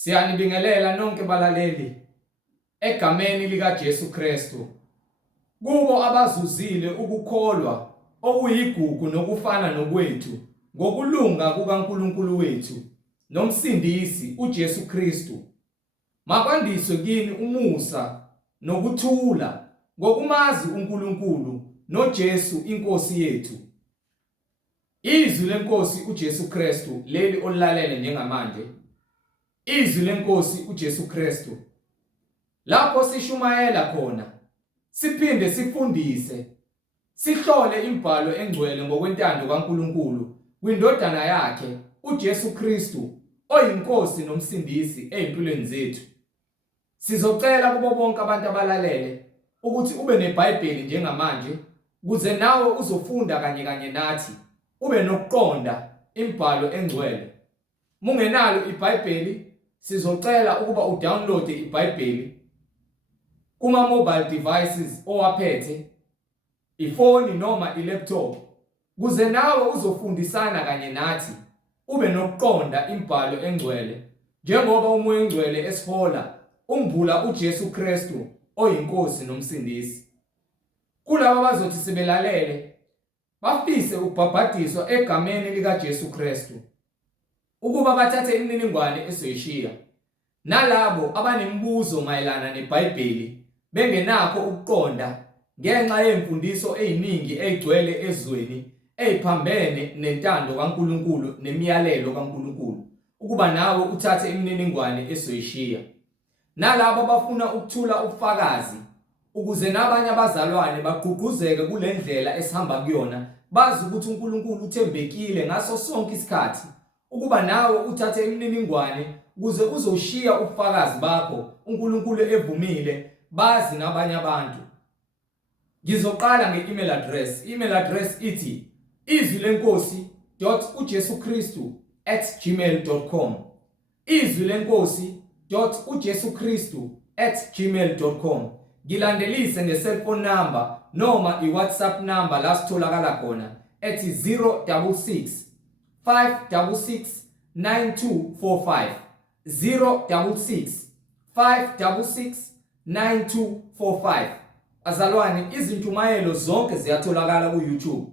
Siyanibingelela nonke balaleli egameni likaJesu Kristu. Kubo abazuzile ukukholwa okuyigugu nokufana nokwethu ngokulunga kukaNkulunkulu wethu nomsindisi uJesu Kristu. Makwandiswe kini umusa nokuthula ngokumazi uNkulunkulu noJesu inkosi yethu. Izwi lenkosi uJesu Kristu leli olilalele njengamanje. Izwi lenkosi uJesu Kristu. Lapho sishumayela khona, siphinde sifundise, sihlole imibhalo engcwele ngokwentando kaNkulunkulu kwindodana yakhe uJesu Kristu oyinkosi nomsindisi ezimpilweni zethu. Sizocela kubo bonke abantu abalalele ukuthi ube neBhayibheli njengamanje ukuze nawe uzofunda kanye nathi ube nokuqonda imibhalo engcwele. Mungenalo iBhayibheli sizocela ukuba udownloade iBhayibheli kuma mobile devices owaphethe, ifoni noma ilaptop, kuze nawe uzofundisana kanye nathi ube nokuqonda imibhalo engcwele njengoba umoya engcwele esihola ungivula uJesu Kristu oyinkosi nomsindisi. Kulabo abazothi sibelalele bafise ukubhabhadiswa egameni likaJesu Kristu ukuba bathathe imininingwane esoyishiya, nalabo abanemibuzo mayelana neBhayibheli bengenakho ukuqonda ngenxa yemfundiso eziningi ezigcwele ezweni eziphambene nentando kaNkulunkulu nemiyalelo kaNkulunkulu, ukuba nawe uthathe imininingwane esoyishiya. Nalabo abafuna ukuthula ubufakazi ukuze nabanye abazalwane bagqugquzeke kule ndlela esihamba kuyona, bazi ukuthi uNkulunkulu uthembekile ngaso sonke isikhathi, ukuba nawe uthathe imininingwane ukuze uzoshiya ubufakazi bakho uNkulunkulu evumile bazi nabanye abantu. Ngizoqala nge-email address. Email address ithi izwilenkosi.ujesukristu@gmail.com. izwilenkosi.ujesukristu@gmail.com. Ngilandelise nge-cellphone number noma i-WhatsApp number la sitholakala khona ethi 066 566 9245. 066 566 9245. Azalwane, izintumayelo zonke ziyatholakala ku-YouTube.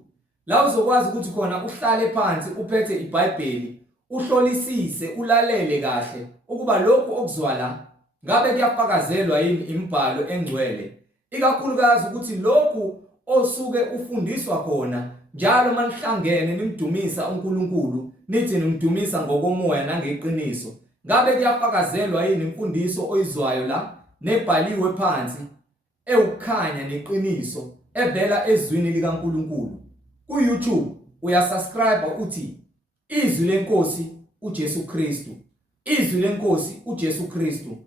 La uzokwazi ukuthi khona uhlale phansi uphethe iBhayibheli, uhlolisise, ulalele kahle ukuba lokhu okuzwa la ngabe kuyafakazelwa yini imibhalo engcwele. Ikakhulukazi ukuthi lokhu osuke ufundiswa khona njalo manihlangene nimdumisa uNkulunkulu, nithi nimdumisa ngokomoya nangeqiniso, ngabe kuyafakazelwa yini imfundiso oyizwayo la nebhaliwe phansi ewukhanya neqiniso evela ezwini likaNkulunkulu. Ku-YouTube uyasubscribe uthi Izwi lenkosi uJesu Kristu. Izwi lenkosi uJesu Kristu.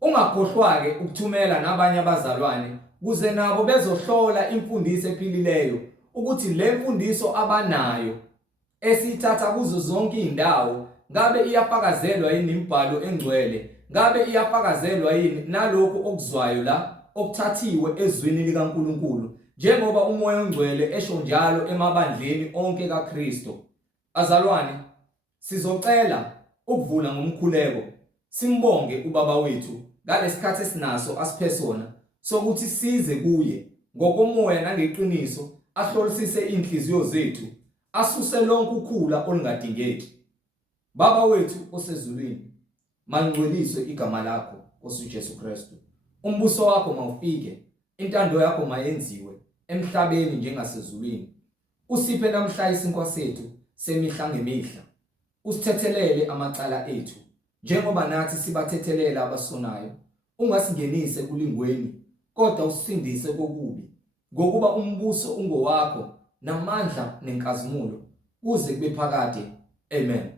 Ungakhohlwa-ke ukuthumela nabanye abazalwane kuze nabo bezohlola imfundiso ephilileyo ukuthi le mfundiso abanayo esithatha kuzo zonke izindawo ngabe iyafakazelwa yini imibhalo engcwele, ngabe iyafakazelwa yini nalokho okuzwayo la okuthathiwe ezwini likaNkulunkulu, njengoba umoya ongcwele esho njalo emabandleni onke kaKristu. Azalwane, sizocela ukuvula ngomkhuleko simbonge ubaba wethu ngalesikhathi esinaso asiphe sona sokuthi size kuye ngokomoya nangeqiniso, ahlolisise inhliziyo zethu, asuse lonke ukhula olungadingeki. Baba wethu osezulwini, malingcweliswe igama lakho, Nkosi uJesu Kristu. Umbuso wakho mawufike, intando yakho mayenziwe emhlabeni njengasezulwini. Usiphe namhla isinkwa sethu semihla ngemihla. Usithethelele amacala ethu njengoba nathi sibathethelela abasonayo. Ungasingenise kulingweni, kodwa usindise kokubi, ngokuba umbuso ungowakho namandla nenkazimulo kuze kube phakade. Amen.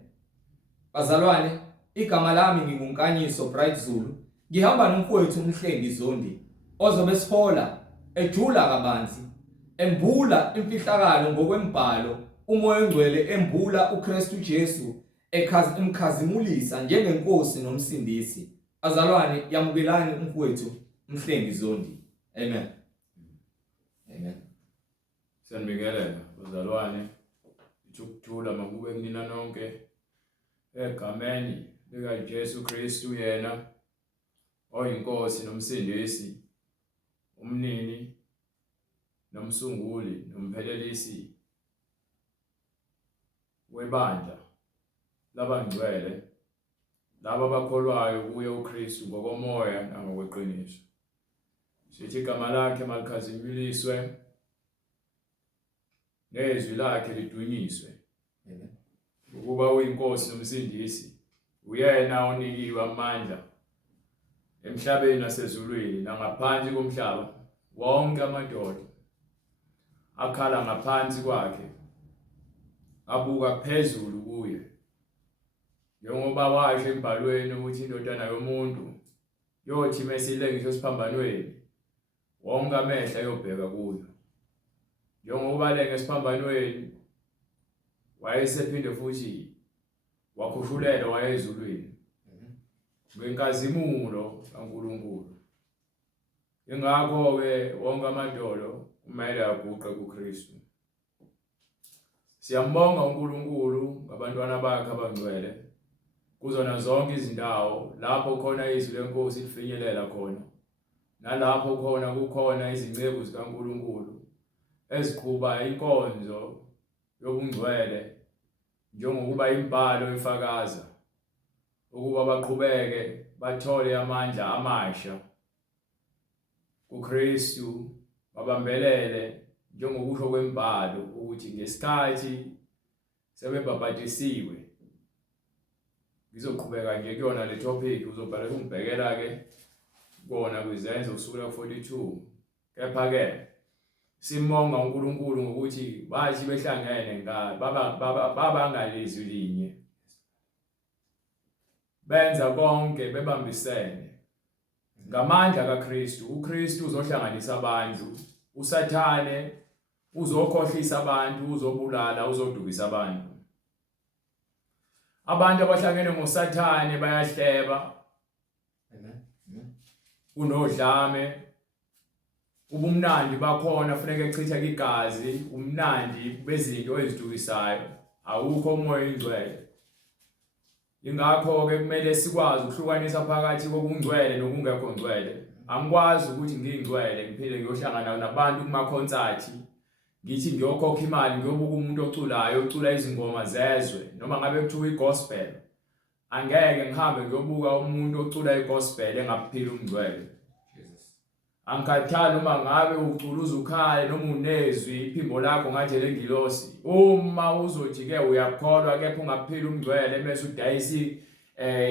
Bazalwane, igama lami nginguNkanyiso Bright Zulu. Ngihamba nomfowethu umhlengi Zondi ozobe sihola ejula kabanzi, embula imfihlakalo ngokwembhalo, umoya ongcwele embula uKristu Jesu emkhazimulisa njengenkosi nomsindisi. Azalwane, yamukelani umfowethu umhlengi Zondi. Amen. Amen. Siyanibingelela bazalwane, ukuthula makube kunina nonke egameni likaJesu Kristu yena oyinkosi nomsindisi, umnini nomsunguli nomphelelisi webandla labangcwele laba bakholwayo kuye uKristu ngokomoya nangokweqiniso. Sithi igama lakhe malikhazimuliswe nezwi lakhe lidunyiswe. Ukuba uyinkosi nomsindisi, uyena onikiwe amandla emhlabeni nasezulwini nangaphansi komhlaba. Wonke amadoda akhala ngaphansi kwakhe abuka phezulu kuye, njengoba washo embhalweni ukuthi indodana yomuntu yothi mesilengisho esiphambanweni wonke amehlo ayobheka kuyo. Njengoba lenge esiphambanweni wayesephinde futhi wakhushulelwa wayezulwini ngenkazimulo kaNkulunkulu. Ingakho-ke wonke amadolo kumele aguqe kuKristu. Siyambonga uNkulunkulu ngabantwana bakhe abangcwele kuzona zonke izindawo lapho khona izwi lenkosi lifinyelela khona, nalapho khona kukhona izingcezu zikaNkulunkulu eziqhuba inkonzo yobungcwele, njengokuba imbhalo ifakaza ukuba baqhubeke bathole amandla amasha kuKristu, babambelele njengokusho kwembhalo ukuthi ngesikhathi sebebhabhatisiwe. Ngizoqhubeka nje kuyona le topic, uzobhala ungibhekela ke kona kwizenzo kusukela 42. Kepha-ke simbonga uNkulunkulu ngokuthi bathi behlangene babangalizwi linye, benza konke bebambisene ngamandla kaKristu. uKristu uzohlanganisa abantu, uSathane uzokhohlisa abantu, uzobulala, uzodukisa abantu. Abantu abahlangene ngoSathane bayahleba, kunodlame, ubumnandi bakhona funeka echitha igazi, umnandi bezinto ezidukisayo, awukho umoya ingcwele. Ingakho-ke kumele sikwazi ukuhlukanisa phakathi kokungcwele nokungekho ngcwele. Angikwazi ukuthi ngingcwele ngiphile ngiyohlangana nabantu kumakhonsathi ngithi ngiyokhokha imali ngiyobuka umuntu oculayo ocula izingoma zezwe noma ngabe kuthiwa igospel. Angeke ngihambe ngiyobuka umuntu ocula igospel engaphili umngcwele. Angikhathali noma ngabe ucula uzukhale noma unezwi iphimbo lakho ngathi lengilosi. Uma uzothi-ke uyakholwa kepha ungaphili umngcwele bese udayisa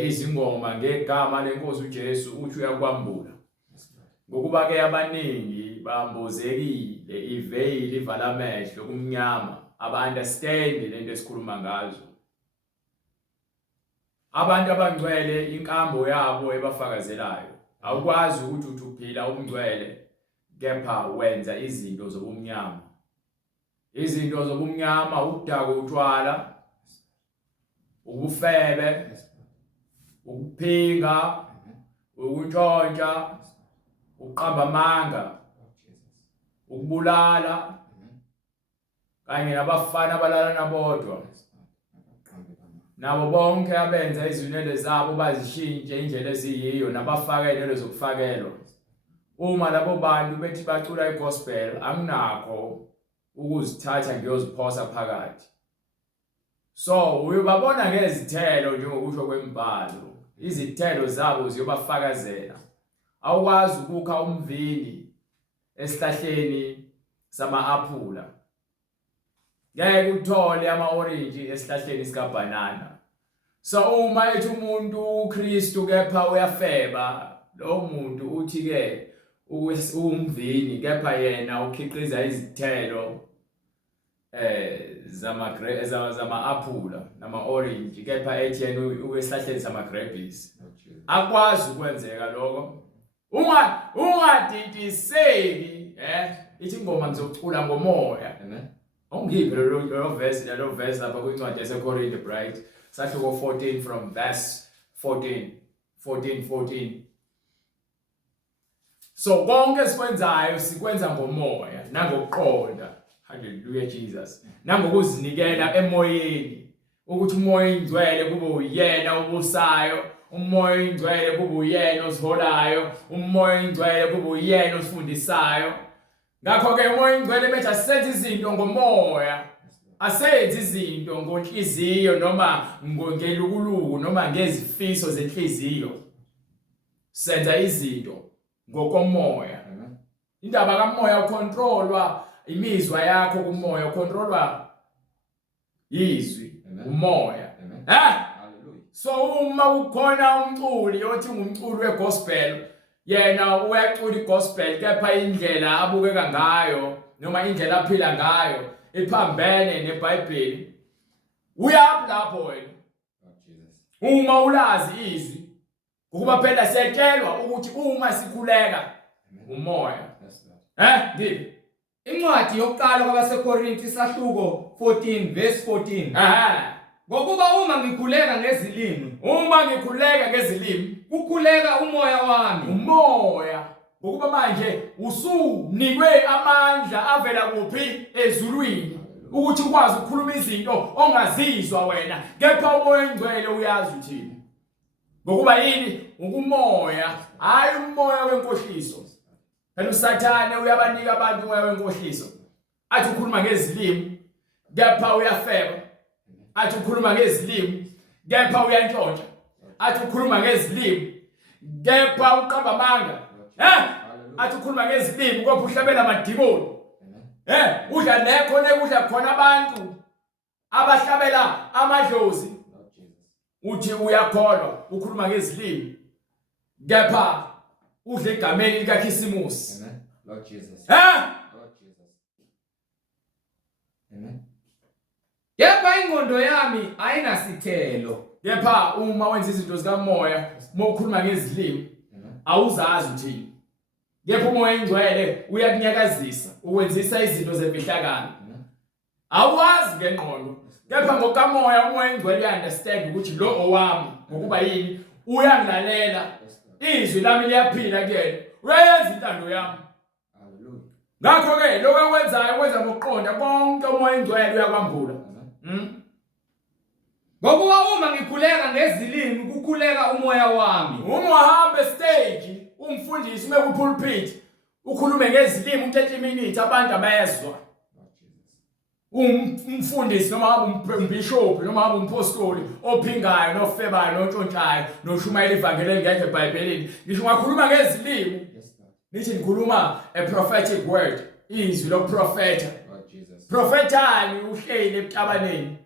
izingoma ngegama lenkosi uJesu uthi uyakwambula. Ngokuba-ke abaningi bambozekile, iveyili ivala amehlo kumnyama, aba-understand lento esikhuluma ngazo. Abantu abangcwele inkambo yabo ebafakazelayo. Awukwazi ukuthi uthi uphila umngcwele kepha wenza izinto zobumnyama. Izinto zobumnyama ukudaka utshwala, ubufebe, ukuphinga, ukuntshontsha, uqamba amanga, ukubulala, kanye nabafana abalala nabodwa. Nabo bonke abenza izinwele zabo bazishintshe indlela eziyiyo nabafakele zokufakelwa. Uma labo bantu bethi bacula igospel, anginakho ukuzithatha ngiyoziphosa phakathi. So uyobabona ngezithelo njengokusho kwembhalo. Izithelo zabo ziyobafakazela. Awukwazi ukukha umvini esihlahleni sama-aphula. Ngeke uthole ama-orange esihlahleni sikabanana. So uma ethi umuntu uKristu kepha uyafeba, lo muntu uthi-ke umvini kepha yena ukhiqiza izithelo zama-aphula nama-orange kepha ethi yena uyesihlahleni sama-grapes. Akwazi ukwenzeka lokho. Ungadidiseki, ithi ingoma ngizocula ngomoya. Ungiphe lo verse lapha kwincwadi yaseKorinte, right? Sahluko 14 from verse 14. So konke sikwenzayo sikwenza ngomoya nangokuqonda. Hallelujah Jesus. Nangokuzinikela emoyeni. ukuthi umoya oyingcwele kube uyena obusayo, umoya oyingcwele kube uyena osiholayo, umoya oyingcwele kube uyena osifundisayo. Ngakho ke umoya oyingcwele manje asenze izinto ngomoya, asenze izinto ngonhliziyo noma ngelukuluku noma ngezifiso zenhliziyo. Senza izinto ngokomoya. Indaba kamoya ukontrolwa imizwa yakho kumoya, ukontrolwa izwi umoya. So uma ukhona umculi othi ngumculi wegospel, yena uyacula igospel kepha indlela abukeka ngayo noma indlela aphila ngayo iphambene neBhayibheli, uyaphi lapho wena? Uma ulazi izwi ukuba phela siyatshelwa ukuthi uma sikhuleka umoya. Ngiphi? Incwadi yokuqala kwabaseKorinti isahluko 14 verse 14. Ngokuba uma ngikhuleka ngezilimi, kukhuleka umoya wami. Umoya. Ngokuba manje usunikwe amandla avela kuphi? Ezulwini. Ukuthi ukwazi ukukhuluma izinto ongazizwa wena, kepha umoya oyingcwele uyazi uthini. Ngokuba yini? Ukumoya, hayi umoya wenkohliso. Phela uSathane uyabanika abantu umoya wenkohliso. Athi ukhuluma ngezilimi, kepha uyafeba. Athi ukhuluma ngezilimi, kepha uyantshontsha. Athi ukhuluma ngezilimi, kepha uqamba amanga. Athi ukhuluma ngezilimi kodwa uhlabela amadimoni. Udla nekho udla khona abantu abahlabela amadlozi. Uthi uyakholwa ukhuluma ngezilimi, kepha udla egameni likaKhisimusi. Lord Jesus. Lord Jesus. Kepha ingqondo yami ayinasithelo. Kepha uma wenza izinto zikamoya, uma ukhuluma ngezilimi, awuzazi uthini. Kepha umoya oyingcwele uyakunyakazisa, ukwenzisa izinto zemihlakano. Awazi ngengqondo, kepha ngokamoya umoya oyingcwele uyaunderstand ukuthi lo owami ngokuba yini uyangilalela. Izwi lami liyaphila kuyena, uyayenza intando yami. Ngakho ke lokho akwenzayo kwenza ngokuqonda konke umoya oyingcwele uyakwambula. Ngokuba uma ngikhuleka ngezilimi kukhuleka umoya wami. Uma uhamba stage umfundisi mekupulpit ukhulume ngezilimi 30 minutes abantu abayezwa. Umfundisi noma umbishop noma umpostoli ophingayo nofebayo nontshontshayo noshumayela ivangeli engekho eBhayibhelini, ngisho ngakhuluma ngezilimi, nithi ngikhuluma a prophetic word, izwi lokuprofetha. Profethani uhleli ekucabaneni.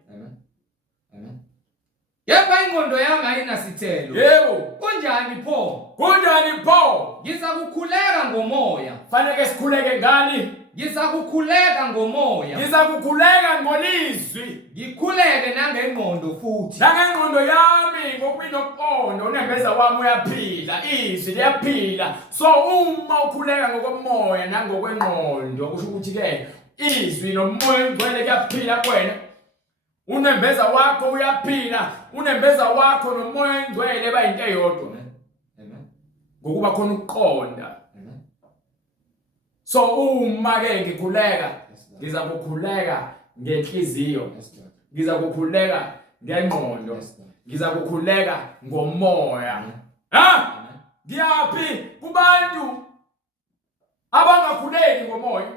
Yepha ingqondo yami ayinasithelo. Yebo. Kunjani pho? Kunjani pho? Ngizakukhuleka ngomoya. Fanele sikhuleke ngani? Ngizakukhuleka ngomoya. Ngizakukhuleka ngolizwi. Ngikhuleke nangengqondo futhi. Nangengqondo yami ngokuyinokuqonda, unembeza wami uyaphila, izwi liyaphila. So uma ukhuleka ngokomoya nangokwengqondo kusho ukuthi ke izwi nomoya oyingcwele kuyaphila kuwena. Unembeza wakho uyaphila, unembeza wakho nomoya oyingcwele bayinto eyodwa. Ngokuba khona ukuqonda. So uma ke ngikhuleka, ngizakukhuleka ngenhliziyo. Ngizakukhuleka ngengqondo. Ngizakukhuleka ngomoya. Ngiyaphi kubantu abangakhuleki ngomoya?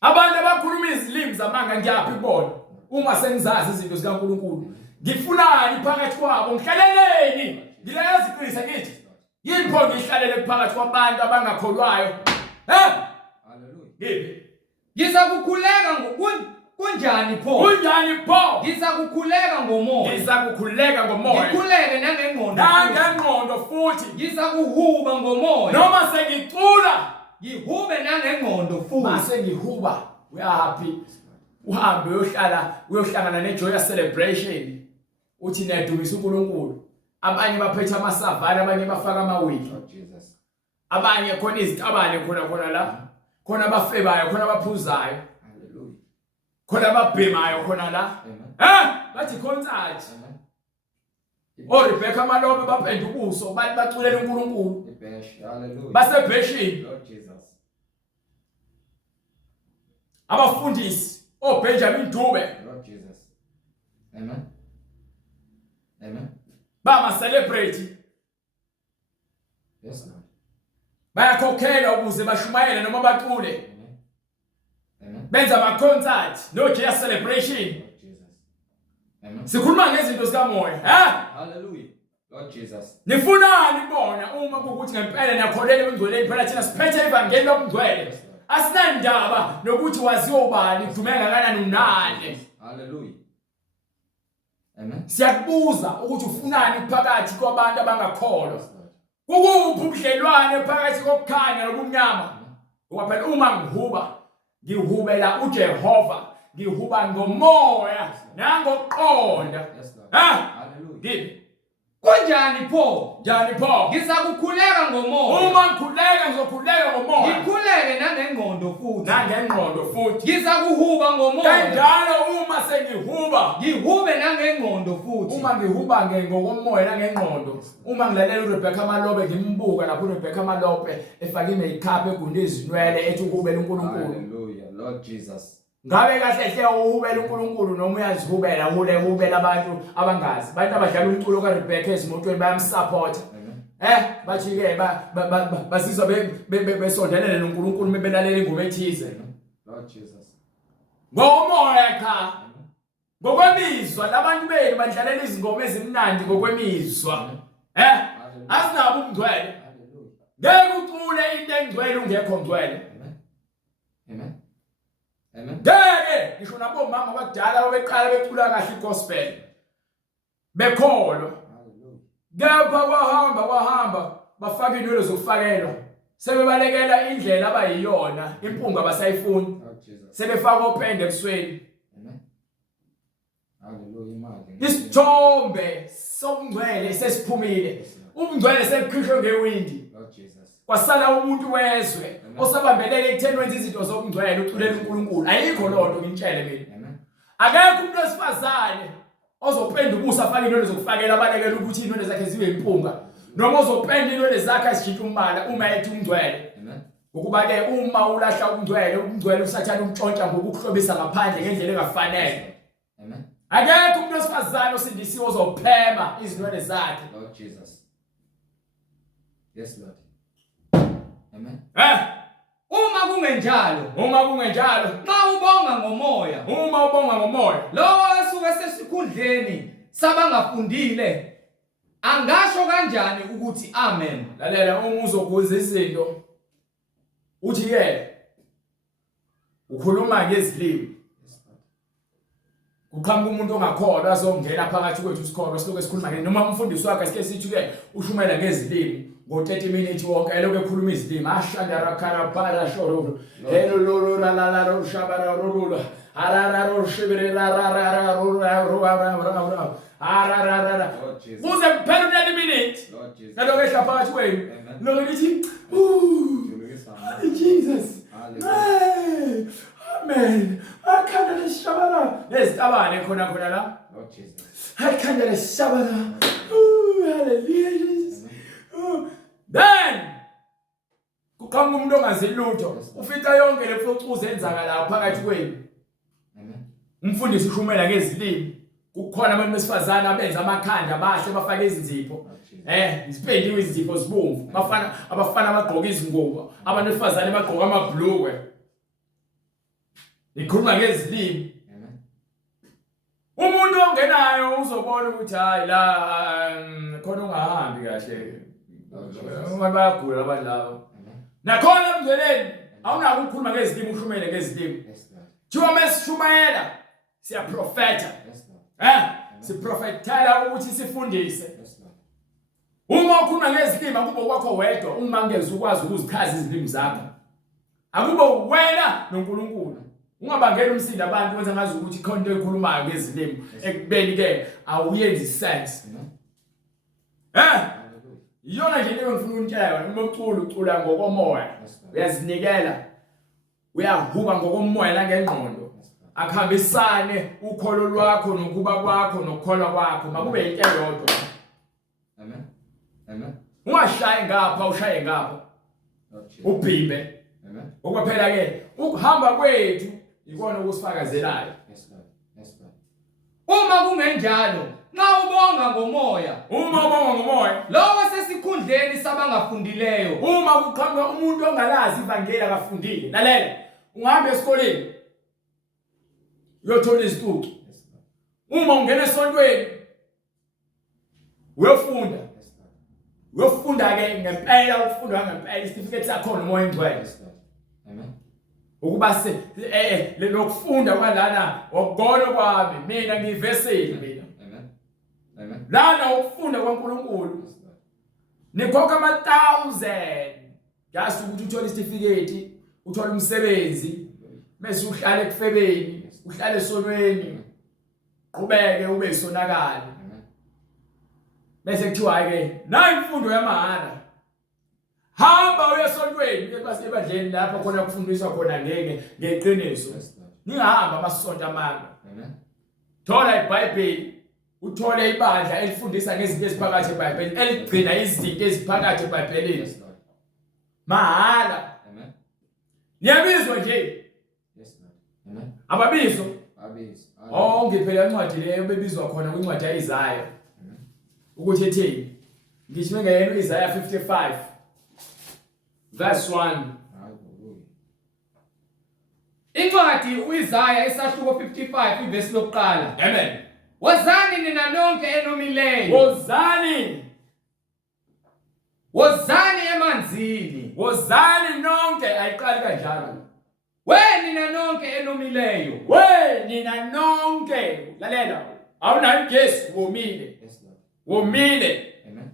Abantu abakhuluma izilimi zamanga ngiyaphi kubona? Uma sengizazi izinto zikaNkulunkulu, ngifunani phakathi kwabo? Ngihlaleleni? Ngilayazi iqiniso ngithi yini pho ngihlalele phakathi kwabantu abangakholwayo? Haleluya. Ngizakukhuleka kunjani pho? Kunjani pho? Ngizakukhuleka ngomoya. Ngizakukhuleka ngomoya. Ngikhuleke nangengqondo. Nangengqondo futhi. Ngizakuhuba ngomoya. Noma sengicula, ngihube nangengqondo futhi. Mase ngihuba, uyaphi? Uhambe uyohlangana nejoyous celebration. Uthi niyadumisa uNkulunkulu. Abanye baphethe amasavana, abanye bafaka amawigi. Abanye khona izitabane khona la. Khona abafebayo, khona abaphuzayo. Haleluya. Khona ababhemayo khona la. Bathi concert. Rebecca Malobe bapenda ubuso, bathi baculela uNkulunkulu. Haleluya. Basebheshini. Lord Jesus. Abafundisi Benjamin Dube. Lord Jesus. Amen. Amen. Bama celebrate. Yes, Lord. Bayakhokhela ukuze bashumayele noma bacule. Amen. Benza ama concert, no just celebration. Lord Jesus. Amen. Sikhuluma ngezinto zikamoya, ha? Hallelujah. Lord Jesus. Nifunani bona uma ukuthi ngempela niyakholelwa emngcweleni phela thina siphethe ivangeli lomngcwele. Asinandaba nokuthi waziwa ubani, udumeka kanani unani. Hallelujah. Amen. Siyakubuza ukuthi ufunani phakathi kwabantu abangakholwa. Kukuphi ubudlelwane phakathi kokukhanya nobumnyama? Ngoba phela uma ngihubela uJehova, ngihuba ngomoya nangokuqonda. Hallelujah. Kunjani pho? Njani pho? Ngizakukhuleka ngomoya. Uma ngikhuleka ngizokhuleka ngomoya. Ngikhuleke nangengqondo futhi. Nangengqondo futhi. Ngizakuhuba ngomoya. Kanjalo uma sengihuba, ngihube nangengqondo futhi. Uma ngihuba ngokomoya nangengqondo. Uma ngilalela uRebecca Malope ngimbuka lapho uRebecca Malope efake imakeup egunde izinwele ethi ukubela uNkulunkulu. Hallelujah. Lord Jesus. Ngabe kahle hle uhubela uNkulunkulu noma uyazihubela uhubela abantu abangazi. Abantu abadlala umculo kaRebecca ezimotweni bayamsupport. Bathi ke basizwa besondelene noNkulunkulu mebelalela ingoma ethize. Lord Jesus. Ngomoya cha. Ngokwemizwa labantu benu badlalela izingoma ezimnandi ngokwemizwa. Asinabo umngcwele. Ngeke ucule into engcwele ungekho ngcwele. Amen. Amen. Ngeke ngisho nabo mama abadala babeqala becula kahle igospel. Bekholwa. Kepha kwahamba bafaka inwele zokufakelwa. Sebebalekela indlela abayiyona, impunga abasayifuni. Sebefaka opende ebusweni. Amen. Hallelujah imali. Isithombe somngcwele sesiphumile. Umngcwele sekhishwe ngewindi. Lord Jesus. Kwasala umuntu wezwe osabambeleke ekutheni wenza izinto zomngcwele uculela uNkulunkulu. Ayikho lonto ngintshele mina. Amen. Akekho umuntu wesifazane ozopenda ubusa afake inwele zokufakela abalekela ukuthi inwele zakhe zibe impunga noma ozopenda inwele zakhe asijithe umbala uma ethi ungcwele. Amen. Ukuba ke uma ulahla ungcwele usathana umtshontsha ngokuhlobisa ngaphandle ngendlela engafanele. Amen. Akekho umuntu wesifazane osindisiwe ozophema izinwele zakhe. Lord Jesus. Yes Lord. Amen. Uma kungenjalo Xa ubonga ngomoya. Lo asuke sesikhundleni sabangafundile. Angasho kanjani ukuthi amen? Lalela uma uzokuza izinto uthi ke ukhuluma ngezilimi. Kuqhamuka umuntu ongakholwa azongena phakathi kwethu isikolo siloke sikhuluma noma umfundisi wakhe sike sithi ke ushumela ngezilimi ngo30 minutes wonke eloke ekhuluma izilimi ashandara karabara shoro hello la la la ro shabara ro arara ro shibere la ra ra ro arara kuze kuphela 30 minutes eloke ehla phakathi kwenu loke lithi Jesus amen akhanda leshabara lesitabane khona la Lord Jesus. akhanda leshabara hallelujah. Then kuqhamuka umuntu ongazilutho ufika yonke le mfucuza enzakala phakathi kwenu. Amen. Umfundisi ushumela ngezilimi. Kukhona abantu besifazana abenza amakhanda bahle bafaka izinzipho. Isipendiwe izipho zibomvu. Abafana abagqoka izingubo. Abantu besifazane bagqoka amabhlukwe. Ikhuluma ngezilimi. Amen. Umuntu ongenayo uzobona ukuthi hayi la khona ungahambi kahle. Bayagula abantu labo. Nakhona emngcweleni awunako ukukhuluma ngezilimi ushumele ngezilimi. Thiwa mesishumayela siyaprofeta. Siprofethela ukuthi sifundise. Uma ukhuluma ngezilimi akubo kwakho wedwa uma ngeze ukwazi ukuzichaza izilimi zakho. Akubo wena noNkulunkulu. Ungabangela umsindo abantu wenza ngazi ukuthi khona into ekhulumayo ngezilimi ekubeni ke awuyenzi sense. Iyona nje into engifuna untshela uma ucula ngokomoya uyazinikela uyahuba ngokomoya nangengqondo akuhambisane ukholo lwakho nokuba kwakho nokukholwa kwakho makube into eyodwa. Amen. Amen. Ungashaye ngapha ushaye ngapha ubhimbe. Amen. Okwaphela ke ukuhamba kwethu Ikona okusifakazelayo. Yes, Lord. Yes, Lord. Uma kungenjalo, nxa ubonga ngomoya, Uma ubonga ngomoya, lowo sesikhundleni sabangafundileyo. uma kuqhamuka umuntu ongalazi ivangeli akafundile, lalela, ungahamba esikoleni uyothola izicucu. Yes, Lord. Uma ungena esontweni uyofunda. Yes, Lord. Uyofunda ke ngempela ukufunda ngempela isitifiketi sakho nomoya engcwele. Yes, Lord. Amen. Ukuba lokufunda kwalana okugona kwami mina ngiyiveseli mina. Amen. Amen. Lana ukufunda kwaNkulunkulu. Yes, Lord. Nikhokha ama-1000. Yasi ukuthi uthola isitifiketi, uthola umsebenzi, bese uhlale ekufebeni, uhlale esonweni, qhubeke ube isonakala. Amen. Bese kuthiwa ke nayi imfundo yamahala. Hamba uye esontweni ebadleni lapho khona kufundiswa khona ngeqiniso. Yes, Lord. Ningahamba amasonto amanga. Amen. Thola iBhayibheli, uthole ibandla elifundisa ngezinto eziphakathi eBhayibhelini, eligcina izinto eziphakathi eBhayibhelini. Yes, Lord. Mahala. Amen. Niyabizwa nje. Yes, Lord. Amen. Ababizwa. Abis. Ngiphela incwadi leyo bebizwa khona kwincwadi yaIsaya. Amen. Ukuthi ethini? Ngisho ngeyena Isaiah 55 verse 1. Hallelujah. Incwadi uIsaya isahluko 55 ivesi lokuqala. Amen. Wozani nina nonke enomileyo. Wozani. Wozani emanzini. Wozani nonke ayiqali kanjalo. We nina nonke enomileyo. We nina nonke. Lalela. Awunayo igesi womile. Yes, Lord. Womile. Amen.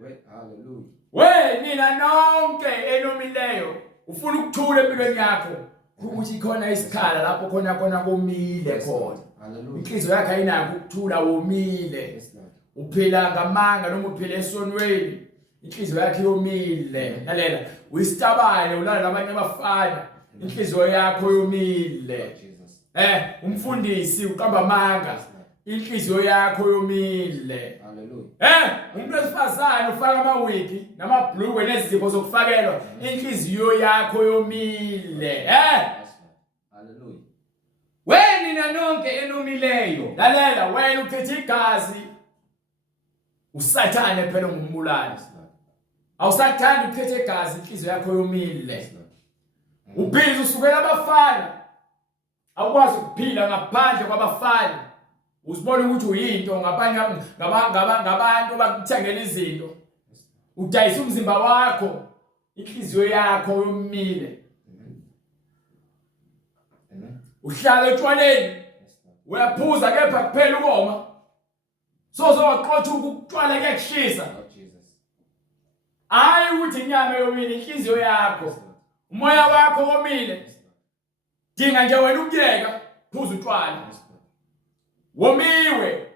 Wait. Hallelujah. We nina nonke enomileyo. Ufuna ukuthula empilweni yakho. Ukuthi khona isikhala lapho khona komile khona. Hallelujah. Inhliziyo yakhe ayinako ukuthula womile. Yes, Lord. Uphila ngamanga noma uphila esonweni. Inhliziyo yakhe yomile. Lalela, uyisitabane ulala nabanye abafana. Inhliziyo yakho yomile. Lord Jesus. Umfundisi uqamba amanga. Yes, Lord. Inhliziyo yakho yomile. Hallelujah. Umuntu wesifazane ufaka amawigi namabhlukwe nezipho zokufakelwa. Inhliziyo yakho yomile. Yes, Lord. Hallelujah. We nina nonke enomileyo. Lalela, wena uchitha igazi. Usathane phela ngumbulali. Yes, Lord. Awusathanda ukhethe igazi inhliziyo yakho yomile. Yes, Lord. Ubhizi usukela abafana. Awukwazi ukuphila ngaphandle kwabafana. Uzibona ukuthi uyinto ngabanye ngabantu bakuthengela izinto. Udayisa umzimba wakho, inhliziyo yakho yomile. Amen. Uhlala etshwaleni, Yes, Lord. uyaphuza kepha kuphela ukoma. Sozowaqotha ukutshwala kuyakushisa. Lord Jesus. Hayi ukuthi inyama yomile, inhliziyo yakho. Yes, Lord. Umoya wakho womile. Yes, Lord. Dinga nje wena ukuyeka, phuza utshwala. Yes, Lord. Womiwe.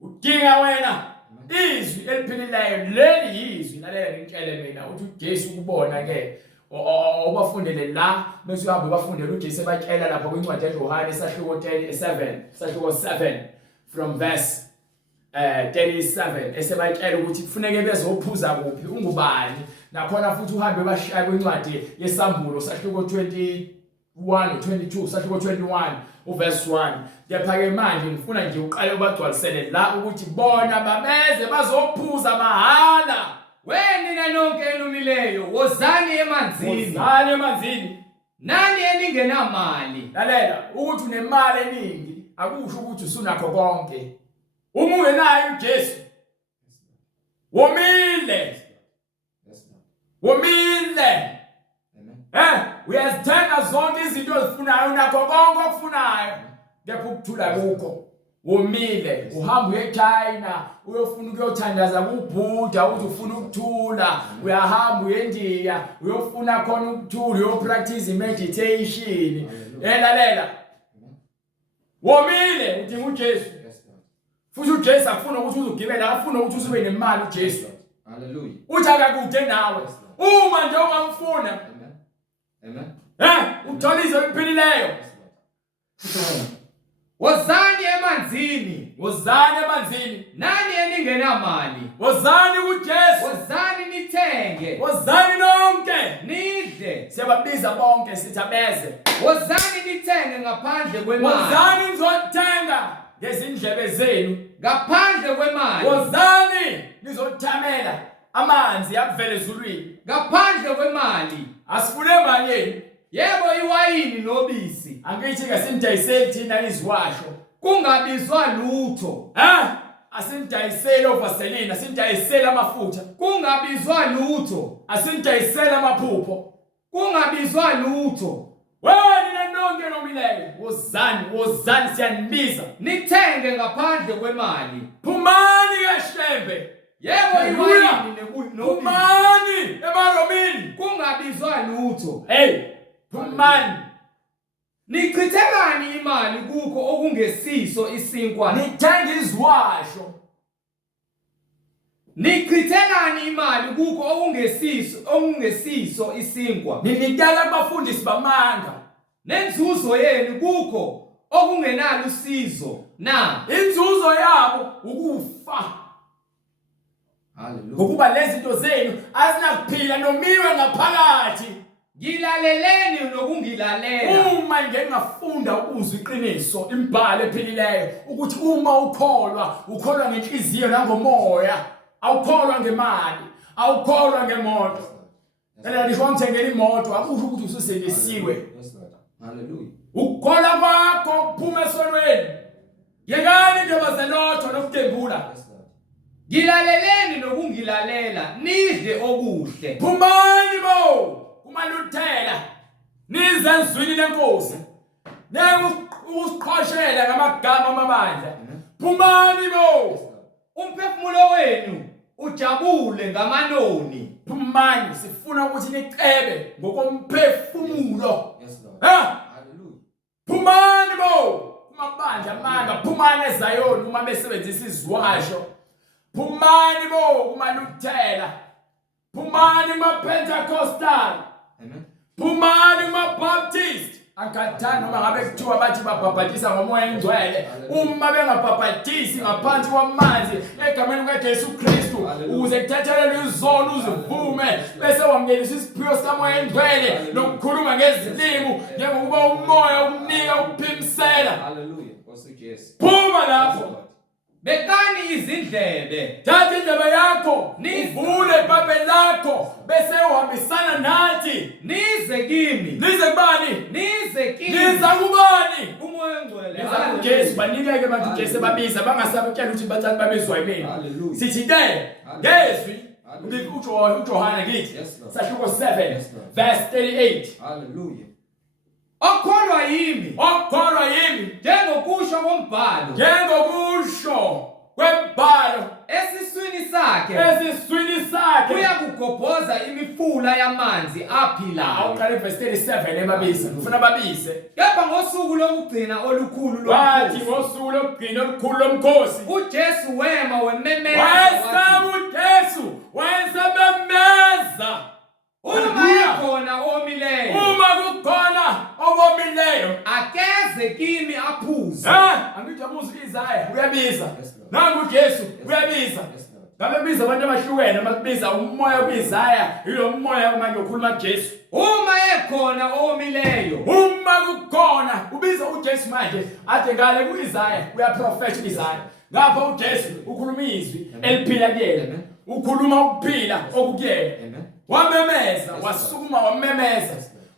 Udinga wena izwi eliphilileyo. Leli yizwi lalela ngitshele mina uthi uJesu ukubona ke obafundele la bese uhambe bafundele uJesu ebatshela lapha kwincwadi yaJohane esahluko 7 from verse 37 esebatshela ukuthi kufuneke bezophuza kuphi ungubani nakhona futhi uhambe bashaya kwincwadi yesambulo sahluko 21 22 sahluko 21 uverse 1 kepha ke manje ngifuna nje uqale ubagcwalisele la ukuthi bona babeze bazophuza mahala. We nina nonke enomileyo. Wozani emanzini. Wozani emanzini. Nani eningenamali. Lalela, ukuthi unemali eningi akusho ukuthi usunakho konke. Uma ungenayo uJesu womile. Yes, Lord. Womile. Amen. Uyazithenga zonke izinto ozifunayo unakho konke okufunayo. Kepha ukuthula kukho. Womile. Uhamba uye eChina, uyofuna ukuyothandaza kuBuddha, uthi ufuna ukuthula. Uyahamba uye eNdiya, uyofuna khona ukuthula, uyopractice meditation. Lalela. Womile udinga uJesu. Yes, Lord. Futhi uJesu akufuna ukuthi uzugibela, akufuna ukuthi usube nemali uJesu. Hallelujah. Uthi akakude nawe. Uma nje ungamfuna. Amen. Amen. Uthola izwi eliphilileyo. Yes, Lord. Wozani emanzini. Wozani emanzini. Nani eningenamali. Wozani kuJesu. Wozani nithenge. Wozani nonke. Nidle. siyababiza bonke sithabeze. Wozani nithenge ngaphandle kwemali. Wozani nizothenga ngezindlebe zenu. Ngaphandle kwemali. Wozani nizothamela amanzi akuvele ezulwini. Ngaphandle kwemali. Asifune mali yenu. Yebo iwayini nobisi. Angithi ke simdayiseli thina iziwasho. Kungabizwa lutho. Asimdayiseli ovaselina, asimdayiseli amafutha. Kungabizwa lutho. Asimdayiseli amaphupho. Kungabizwa lutho. Wena nonke nomileyo, wozani siyanibiza. Nithenge ngaphandle kwemali. Phumani kaShembe. Yebo iwayini nobisi. Phumani emaromini. Kungabizwa lutho. Hey, phumani. Nichithekani imali kukho okungesiso isinkwa. Nithenga iziwasho. Nichithelani imali kukho okungesiso isinkwa. Ninikela abafundisi bamanga. Nenzuzo yenu kukho okungenalo usizo na. Inzuzo yabo ukufa. Hallelujah. Ngokuba lezi zinto zenu azinakuphila nomiwe ngaphakathi. Ngilaleleni nokungilalela. Uma ngengafunda ukuzwa iqiniso imbhalo ephilileyo ukuthi uma ukholwa ngenhliziyo nangomoya, awukholwa ngemali, awukholwa ngemoto. Ela ngisho ngithengela imoto akusho ukuthi ususengisiwe. Yes, Lord. Hallelujah. Ukukholwa kwakho kuphuma esonweni. Yekani indaba zenotho nokudembula. Yes, Lord. Ngilaleleni nokungilalela nidle okuhle. Phumani bo kumaluthela nize ezwini lenkosi. Ukusiqhoshela ngamagama amabandla. Phumani bo Umphefumulo wenu ujabule ngamanoni. phumani sifuna ukuthi nicebe ngokomphefumulo. Yes, Lord. Hallelujah. Phumani bo kumabandla amanga, phumani eZayoni uma besebenzisa iziwasho. Phumani bo kumaluthela. Phumani maPentecostal. Amen. Phumani maBaptist. Angathanda noma ngabe kuthiwa bathi babhabhatisa ngomoya engcwele. Uma bengabhabhatisi ngaphansi kwamanzi egameni likaJesu Kristu ukuze kuthathelwe izono uzivume bese wamngelisa isiphiwo sikamoya engcwele nokukhuluma ngezilimi njengokuba umoya ukunika ukuphimisela. Hallelujah. Nkosi Jesu. Phuma lapho. Bekani izindlebe. Thatha indlebe yakho, Nize. uvule ibhabheli lakho bese uhambisana nathi. Nize kimi. Nize kubani? Nize kimi. Niza kubani? Umoya engcwele. Niza kuJesu banikeke abantu uJesu babisa bangasabi ukutshela ukuthi bathanda babizwa yimini. Hallelujah. Sithi ke ngezwi uJohana ngithi Yes, Lord. sahluko 7 Yes, Lord. verse 38. Hallelujah. Okholwa yimi. Okholwa yimi Njengokusho kombhalo. njengokusho kwembhalo Esiswini sakhe eziswini sakhe. kuyakugobhoza imifula yamanzi aphilayo. Awuqale verse 37 emabisa. Ufuna babise. Kepha ngosuku lokugcina olukhulu Wathi lomkhosi. ngosuku lokugcina olukhulu lomkhosi. uJesu wema wememeza. Wayesaba uJesu, wayesabemeza. Uma ekhona omileyo. Uma kukhona owomileyo. Akeze kimi aphuze. Angithi amuzi Isaya uyabiza. Yes, Lord. Nangu uJesu uyabiza. Yes, Lord. Ngabe biza abantu abahlukene makubiza umoya kuIsaya ilo moya manje ukhuluma kuJesu. Uma ekhona omileyo. Uma kukhona ubiza uJesu manje ade ngale kuIsaya uyaprofeta uIsaya. Ngapha uJesu ukhuluma izwi eliphila kuyena. Ukhuluma ukuphila okukuyena. Amen. Wamemeza, wasukuma wamemeza.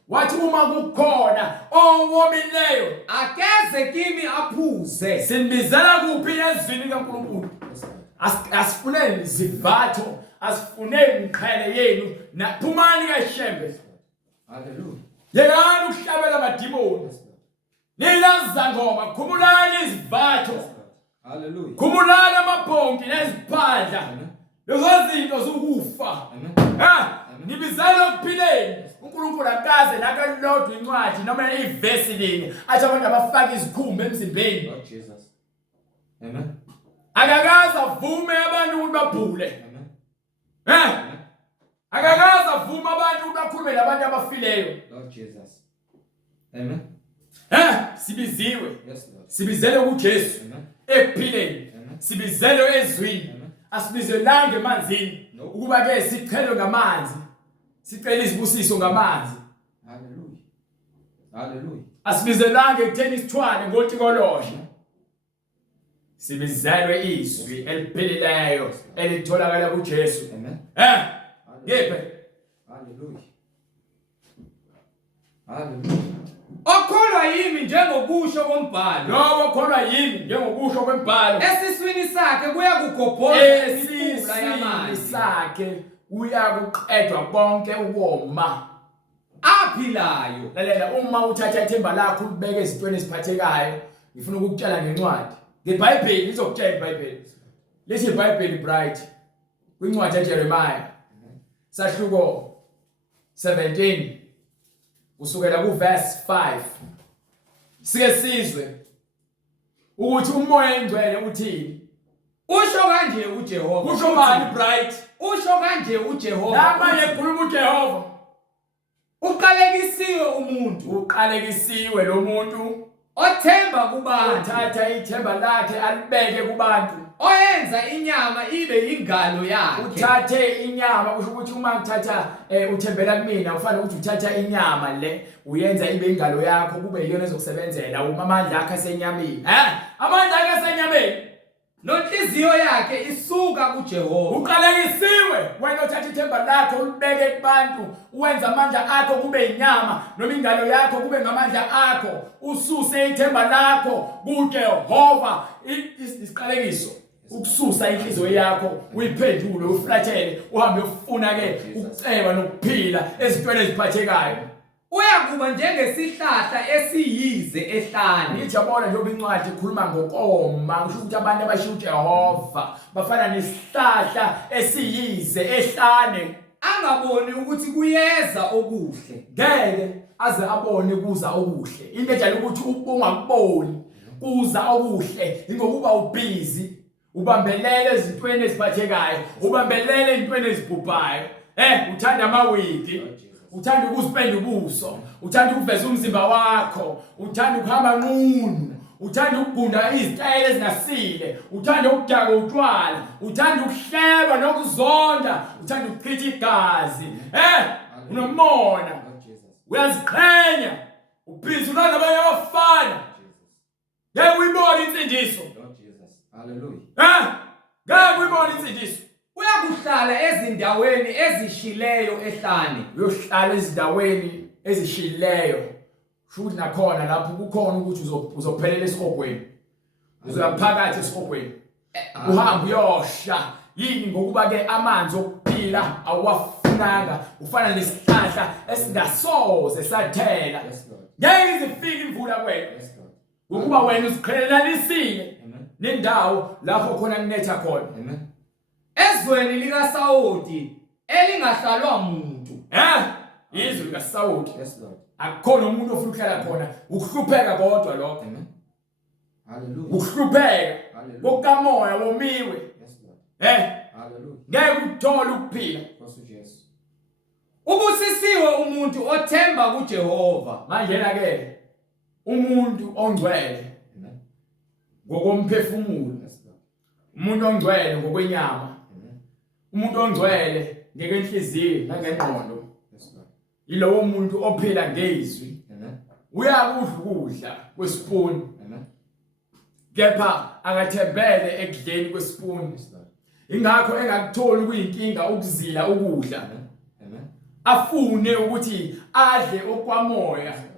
Wathi uma kukhona owomileyo Akeze kimi aphuze. sinibizela kuphi ezwini kaNkulunkulu. Yes, Lord. Asifuneni zivatho, asifuneni iqhele yenu naphumani kaShembe. Hallelujah. Yekani ukuhlabela amadimoni. Yes, Lord. Nilaza ngoma, khumulani izivatho. Yes, Lord. Hallelujah. Khumulani amabhonki neziphandla. Amen. Lezo zinto zokufa. Amen. Nibizela ukuphileni. uNkulunkulu akaze nakalodwa incwadi noma ivesi linye athi abantu abafaka izikhumba emzimbeni. Lord Jesus. Amen. Akakaze avume abantu ukuthi babhule. Amen. Akakaze avume abantu ukuthi bakhulume nabantu abafileyo. Lord Jesus. Amen. Sibiziwe. Yes, Lord. Sibizele kuJesu Amen. ekuphileni. Amen. Sibizele ezwini. Amen. Asibizelanga emanzini No. ukuba ke sichelwe ngamanzi. Sicela izibusiso ngamanzi. Hallelujah. Hallelujah. Asibizelanga ekutheni isithwane ngotikolosha. Sibizelwe izwi elipheleleyo elitholakala kuJesu. Amen. Ngephe? Hallelujah. Hallelujah. Okholwa yimi njengokusho kombhalo. Lowo okholwa yimi njengokusho kwembhalo. Esiswini sakhe kuyakugobhoza imifula Esiswini yamanzi. sakhe uyakuqedwa konke ukoma. Aphilayo. Lalela, uma uthatha ithemba lakho ulibeke ezintweni eziphathekayo, ngifuna ukukutshela ngencwadi. NgeBhayibheli ngizokutshela iBhayibheli. Lethi iBhayibheli bright. Kwincwadi kaJeremiah. Sahluko 17 kusukela kuverse 5. Sike sizwe ukuthi umoya engcwele uthini. Usho kanje uJehova. Usho bani bright? Usho kanje uJehova. Namanje ekhuluma uJehova. Uqalekisiwe umuntu. Uqalekisiwe lo muntu Othemba kubantu. uthatha ithemba lakhe alibeke kubantu. Oyenza inyama ibe ingalo yakhe. Uthathe inyama kusho ukuthi uma ngithatha uthembela kumina ufana ukuthi uthatha inyama le uyenza ibe ingalo yakho kube yiyona ezokusebenzela uma amandla akhe asenyameni. Amandla akhe asenyameni. Nonhliziyo yakhe isuka kuJehova. Uqalekisiwe wena othatha ithemba lakho ulibeke kubantu uwenza amandla akho kube inyama noma ingalo yakho kube ngamandla akho ususe ithemba lakho kuJehova. Isiqalekiso ukususa inhliziyo yakho uyiphendule uflathele uhambe ufuna ke ukuceba nokuphila ezintweni eziphathekayo. Uyakuba njengesihlahla esiyize ehlane. Ngijabona njengoba incwadi ikhuluma ngokoma kusho ukuthi abantu abashiya uJehova bafana nesihlahla esiyize ehlane. Angaboni ukuthi kuyeza okuhle. Ngeke aze abone kuza okuhle. Into enjalo ukuthi ungakuboni kuza okuhle ngokuba ubhizi ubambelele ezintweni eziphathekayo, ubambelele ezintweni ezibhubhayo. Uthanda amawigi, uthanda ukuzipenda ubuso, uthanda ukuveza umzimba wakho, uthanda ukuhamba nqunu, uthanda ukugunda izitayela ezingasile, uthanda ukudaka utshwala, uthanda ukuhleba nokuzonda, uthanda ukuchitha igazi. Unomona, uyaziqhenya, ubhizi unabanye abafana. Ngeke uyibone insindiso. Hallelujah. Ngeke uyibone insindiso. Uyakuhlala ezindaweni ezishileyo ehlane. Uyohlala ezindaweni ezishileyo. Futhi nakhona lapho kukhona ukuthi uzophelela esihogweni. Uzoyaphakathi esihogweni. Uhamba uyosha. Yini ngokuba ke amanzi okuphila awafunanga. Ufana nesihlahla esingasoze sathela. Ngeke izifike imvula kwena. Ngokuba wena uziqhelelanisile nendawo lapho khona kunetha khona. Amen. Ezweni likaSawoti elingahlalwa muntu. Izwi likaSawoti. Yes, Lord. Akukhona umuntu ofuna ukuhlala khona. Ukuhlupheka kodwa lokho. Amen. Hallelujah. Ukuhlupheka Hallelujah. kokamoya womiwe. Yes, Lord. Hallelujah. Ngeke uthole ukuphila. Yes. Ubusisiwe umuntu othemba kuJehova. Manje ke umuntu ongcwele Amen. ngokomphefumulo. Yes, Lord. Umuntu ongcwele ngokwenyama. Amen. Umuntu ongcwele ngekenhliziyo nangengqondo. Yes, Lord. Yilowo muntu ophila ngezwi. Amen. Uyakudla ukudla kwesipuni. Amen. Kepha akathembele ekudleni kwesipuni. Yes, Lord. Ingakho engakutholi kuyinkinga ukuzila ukudla. Amen. Amen. Afune ukuthi adle okwamoya. Yes, Lord.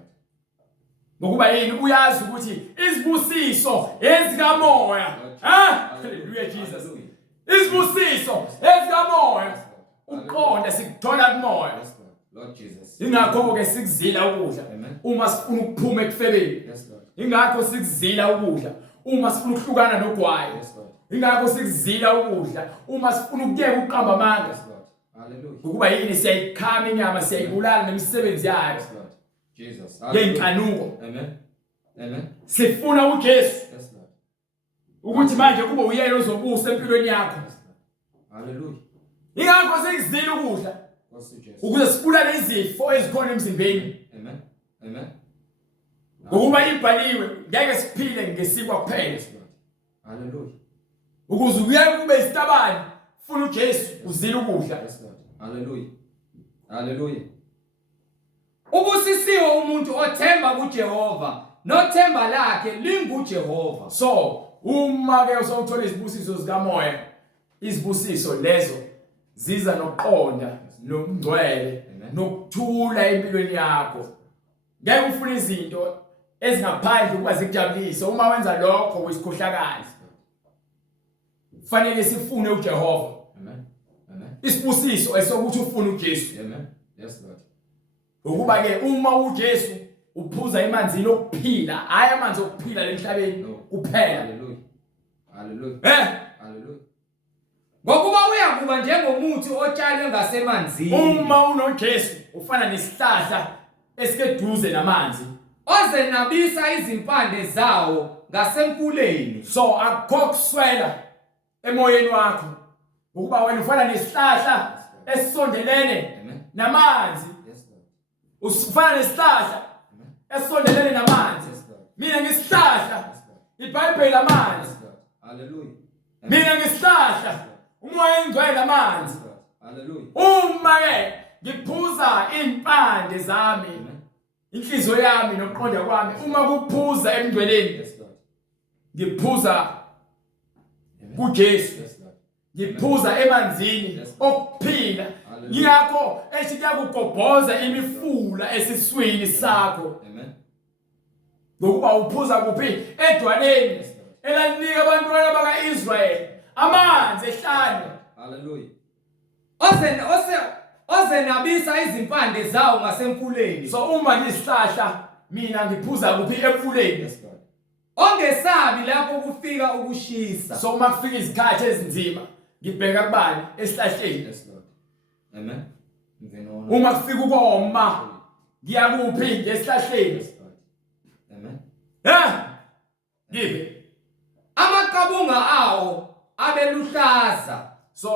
Ngokuba yini uyazi ukuthi izibusiso ezikamoya. Hallelujah Jesus. Izibusiso ezikamoya. Uqonda sikuthola kumoya. Yes, Lord. Lord Jesus. Ingakho ke sikuzila ukudla uma sifuna ukuphuma ekufebeni. Yes, Lord. Ingakho sikuzila ukudla uma sifuna ukuhlukana nogwayi. Yes, Lord. Ingakho sikuzila ukudla uma sifuna ukuyeka uqamba amanga. Yes, Lord. Hallelujah. Ngokuba yini siyayikhama inyama siyayibulala nemisebenzi yayo. Yes, Lord. Jesus. Yenkanuko. Amen. Amen. Sifuna uJesu Yes, Lord. ukuthi manje kube uyena ozobusa empilweni yakho. Yes, Lord. Hallelujah. Ingakho sikuzila ukudla Jesus. ukuze sibulale izifo ezikhona emzimbeni. Amen. Amen. Ngokuba ibhaliwe ngeke siphile ngesikwa kuphela. Yes, Lord. Hallelujah. Ukuze uyeke kube isitabani ufuna uJesu uzila ukudla. Yes, Lord. Hallelujah. Hallelujah. Ubusisiwe umuntu othemba kuJehova, nothemba lakhe linguJehova. So uma ke usawuthola izibusiso zikamoya, izibusiso lezo ziza nokuqonda nomngcwele nokuthula empilweni yakho. Ngeke ufune izinto ezingaphandle ukuba zikujabulise. Uma wenza lokho wesikhohlakazi. Kufanele sifune uJehova. Amen. Amen. Isibusiso esokuthi ufune uJesu. Amen. Yes, Lord. Ukuba ke uma uJesu uphuza emanzini okuphila, hayi amanzi okuphila emhlabeni kuphela. Hallelujah. Hallelujah. Hallelujah. Ngokuba uyakuba njengomuthi otshalwe ngasemanzini. Uma unoJesu ufana nesihlahla esikeduze namanzi, Ozenabisa izimpande zawo ngasemfuleni. so akukho kuswela emoyeni wakho. Ukuba wena ufana nesihlahla esisondelene Amen. namanzi, Yes, Lord. usifana nesihlahla esisondelene namanzi. Yes, Lord. Mina ngisihlahla, Yes, Lord. iBhayibheli amanzi. Yes, Lord. Hallelujah. Mina ngisihlahla, umoya engcwele amanzi. Yes, Lord. Hallelujah. Uma ke ngiphuza impande zami, Amen. inhliziyo yami nokuqonda kwami, uma kuphuza emngcweleni, Yes, Lord. ngiphuza Amen. kuJesu, Yes, Lord. ngiphuza emanzini Yes. okuphila. Hallelujah. Ngiyakho esiyakugobhoza imifula esiswini sakho. Amen. Ngokuba uphuza kuphi edwaleni Yes, Lord. elalinika abantwana bakaIsrayeli amanzi ehlane. Hallelujah. Ozenabisa izimpande zawo ngasemfuleni. So uma ngisihlahla mina ngiphuza kuphi emfuleni. Yes, Lord. Ongesabi lapho kufika ukushisa. So uma kufika izikhathi ezinzima ngibheka kubani esihlahleni. Yes, Lord. Amen. Uma kufika ukoma ngiyakuphi ngesihlahleni. Yes, Lord. Amen. Ngibe Amaqabunga awo abeluhlaza. so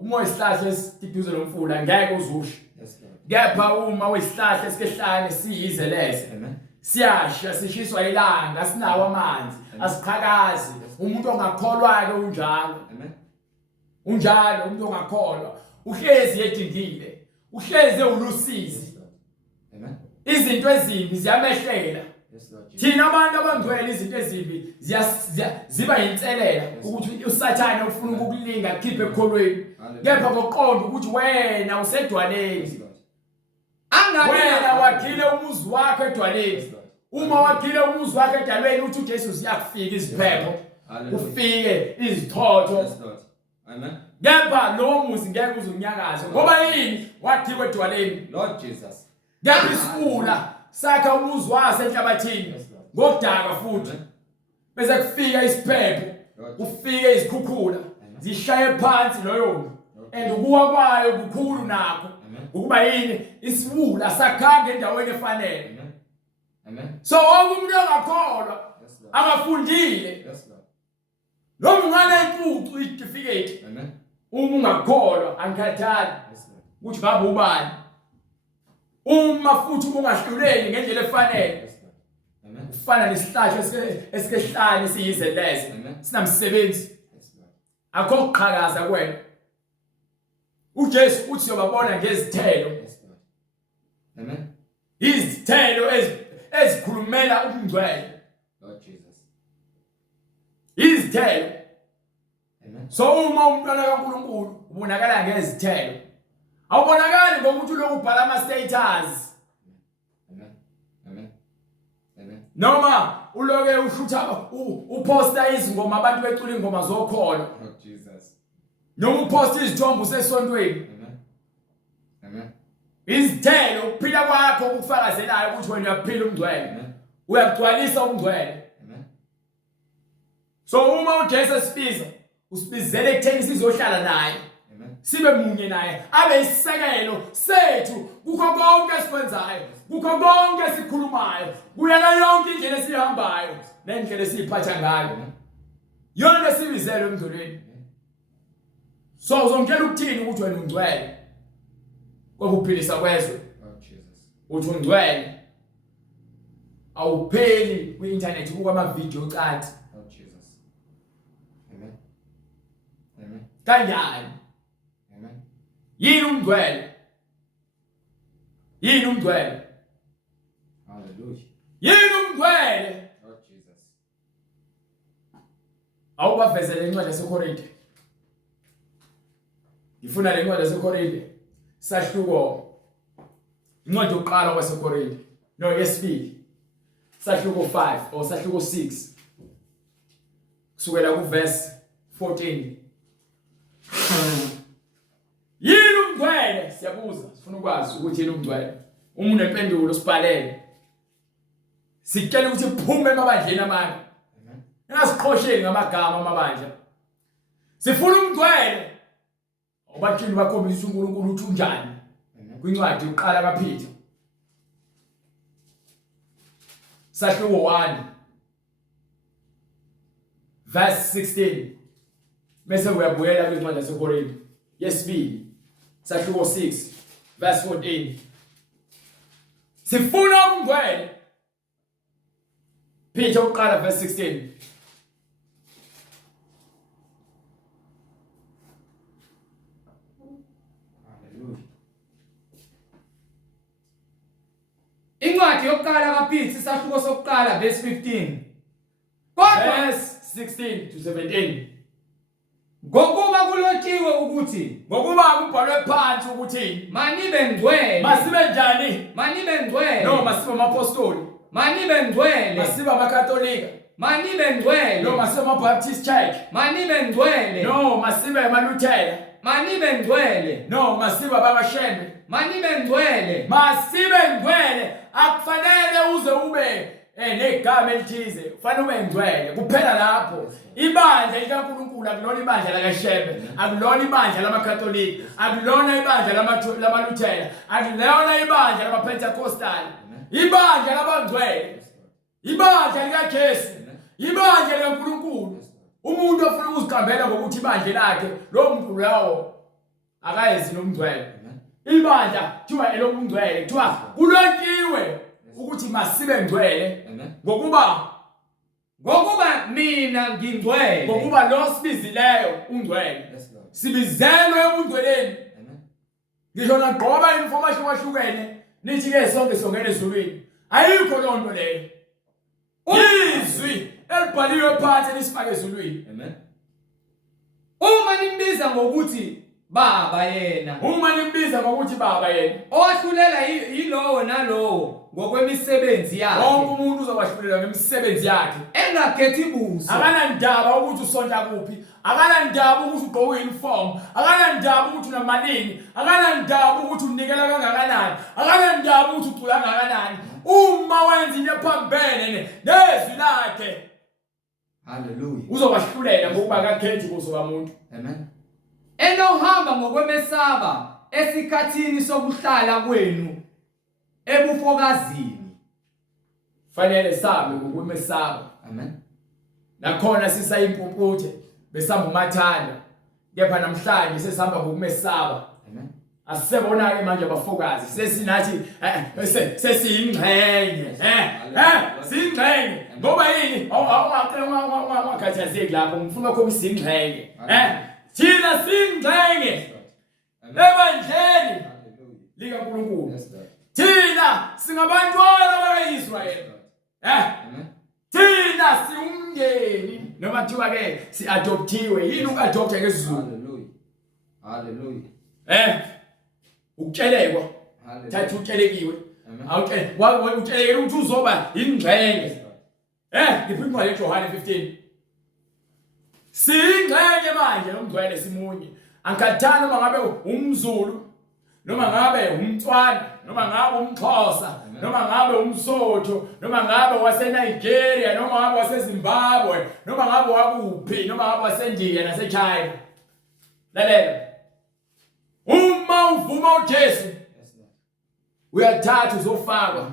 uma isihlahla esiduze nomfula ngeke uzushe. Yes, Lord. Kepha uma wesihlahla esikehlane siyizeleze. Amen. Siyasha sishiswa ilanga sinawo amanzi asiqhakazi. Umuntu ongakholwa ke unjalo. Amen. Unjalo umuntu ongakholwa uhlezi edingile, uhlezi ulusizi. Yes, Lord. Amen. Izinto ezimbi ziyamehlela. Yes, Lord. Jesus. Thina abantu abangcwele izinto ezimbi ziba yinselela ukuthi uSathane ufuna ukukulinga khiphe ekholweni. Kepha ngoqonda ukuthi wena Yes, usedwaleni. Lord. Wena wakhile umuzi wakho edwaleni. Yes, Lord. Uma wakhile umuzi wakho edwaleni uthi uJesu ziyakufika iziphepho. Hallelujah. Ufike izithotho. Yes, Lord. Amen. Kepha lo muzi ngeke uzunyakaze ngoba yini wakhiwe edwaleni. Lord Jesus. Kepha isifula sakha umuzi wase enhlabathini Yes, Lord. ngodaka futhi. Amen. Bese kufika isiphepho, Lord. ufike izikhukhula, zishaye phansi loyo. And ukuwa kwayo kukhulu nakho. Amen. Ukuba yini isifula sakhanga endaweni efanele. Amen. Amen. So wonke umuntu ongakholwa Yes, Lord. angafundile Yes, Lord. noma ungane impucu certificate Amen. uma ungakholwa angikhathali Yes, Lord. ukuthi ngabe ubani. Uma futhi ungahluleli ngendlela efanele Yes, Lord. Amen. ufana nesihlahla esikehlane siyizeleze Amen. sinamsebenzi Yes, Lord. akho kuqhakaza kwena. uJesu uthi yobabona ngezithelo. Yes, Lord. Amen. Izithelo ezikhulumela ubungcwele. Lord Jesus. Izithelo. Amen. So uma umntwana kaNkulunkulu ubonakala ngezithelo. Awubonakali ngokuthi lokhu ubhala ama status. Amen. Amen. Amen. Noma uloke ushutha uposta izingoma abantu becula ingoma zokholo. Lord Jesus. Noma uposta izithombe usesontweni. Amen. Amen. Izithelo ukuphila kwakho ukufakazelayo ukuthi wena uyaphila umngcwele. Amen. Uyagcwalisa umngcwele. Amen. So uma uJesu esibiza, usibizele ekutheni sizohlala naye. Amen. Sibe munye naye, abe isisekelo sethu kukho konke esikwenzayo, kukho konke esikhulumayo, kuyana yonke indlela esihambayo, nendlela esiphatha ngayo. Yona esibizele emngcweleni. So uzongena ukuthini ukuthi wena ungcwele? Kokuphilisa kwezwe, Lord Jesus. uthi ungcwele. Awupheli kwi-internet ubuka ama-video can't. Lord Jesus. Amen. Amen. Kanjani? Amen. Yini ungcwele? Yini ungcwele? yini umngcwele Lord Jesus. awubavezele incwadi yaseKorinte. Ngifuna le incwadi yaseKorinte sahluko incwadi yokuqala kwaseKorinte no yesibili sahluko 5 or sahluko 6 kusukela kuverse 14. Yini umngcwele? Siyabuza, sifuna ukwazi ukuthi yini umngcwele. Uma unempendulo sibhalele. Sicela ukuthi uphume emabandleni amanye. Engasiqhosheli ngamagama amabandla. Sifuna umngcwele. Obathini bakhombisa uNkulunkulu uthi unjani. Kwincwadi yokuqala kaPeter. Sahluko 1 verse 16. Bese uyabuyela kwincwadi yaseKorinte yesibili sahluko 6 verse 14. Sifuna umngcwele. Peter uqala verse 16. Hallelujah. Incwadi yokuqala kaPeter sahluko sokuqala verse 15. Kodwa Verse 16 to 17. ngokuba kulotshiwe ukuthi Ngokuba kubhalwe phansi ukuthi manibe ngcwele, masibe njani? manibe ngcwele, No, masibe amapostoli. manibe ngcwele, Masibe amakatolika. manibe ngcwele, No, masibe amabaptist church. manibe ngcwele, No, masibe amaluthela. manibe ngcwele, No, masibe abamashembe. manibe ngcwele, Masibe ngcwele. Akufanele uze ube negama elithize. Kufanele ube ngcwele. Kuphela lapho. Ibandla likaNkulunkulu akulona ibandla lakaShembe, akulona ibandla lamakatolika, akulona ibandla lamaluthela, akulona ibandla lamaPentecostal. Ibandla labangcwele. Ibandla likaJesu. Ibandla likaNkulunkulu. Umuntu ofuna ukuziqambela ngokuthi ibandla lakhe lo muntu lawo akayenzi nomngcwele. Ibandla kuthiwa elobungcwele, kuthiwa kulotshiwe ukuthi masibe ngcwele ngokuba mina ngingcwele, ngokuba lo sibizileyo ungcwele. Yes, Lord. Sibizelwe ebungcweleni. Amen. Ngisho nagqoba information wahlukene nithi ke sonke songene ezulwini. Ayikho lo nto leyo. Izwi elibhaliwe phansi lisifake ezulwini. Amen. uma nimbiza ngokuthi baba yena, Uma nimbiza ngokuthi baba yena, owahlulela yilowo nalowo ngokwemisebenzi yakhe, wonke umuntu uzowahlulela ngemisebenzi yakhe. engakhethi buso, Akanandaba ukuthi usonta kuphi, akanandaba ukuthi ugqoke uniform, akanandaba ukuthi unamalini, akanandaba ukuthi unikela kangakanani, akanandaba ukuthi ucula kangakanani. Uma wenza into ephambene nezwi lakhe, Hallelujah. uzowahlulela ngokuba akakhethi buso kamuntu. Amen. enohamba ngokwemesaba esikhathini sokuhlala kwenu ebufokazini. Fanele sabe ngokwemesaba. Amen. Nakhona sisayimpumputhe besamba umathanda, kepha namhlanje sesihamba ngokumesaba. Amen. Asisebona ke manje abafokazi sesinathi sesiyingxenye siyingxenye ngoba yini awungakhathazeki lapho ngifuna ukukhombisa ingxenye thina siyingxenye ebandleni likaNkulunkulu. Yes, Lord. Thina singabantwana bakaIsrayeli. Amen. Thina siumndeni noma kuthiwa ke si-adoptiwe. Yini uku-adopta ngesizulu? Hallelujah. Hallelujah. Ukutshelekwa. Hallelujah. Thatha utshelekiwe. Amen. Utshelekele ukuthi uzoba ingxenye. Yes, Lord. Ngiphuma leJohane 15. Siyingxenye manje nomngcwele simunye. Angikhathani noma ngabe umZulu, noma ngabe umTswana, noma ngabe umXhosa, noma ngabe umSotho, noma ngabe waseNigeria, noma ngabe waseZimbabwe, noma ngabe wakuphi, noma ngabe waseNdiya naseChina. Lalela. Uma uvuma uJesu, Yes, Lord. uyathatha uzofakwa.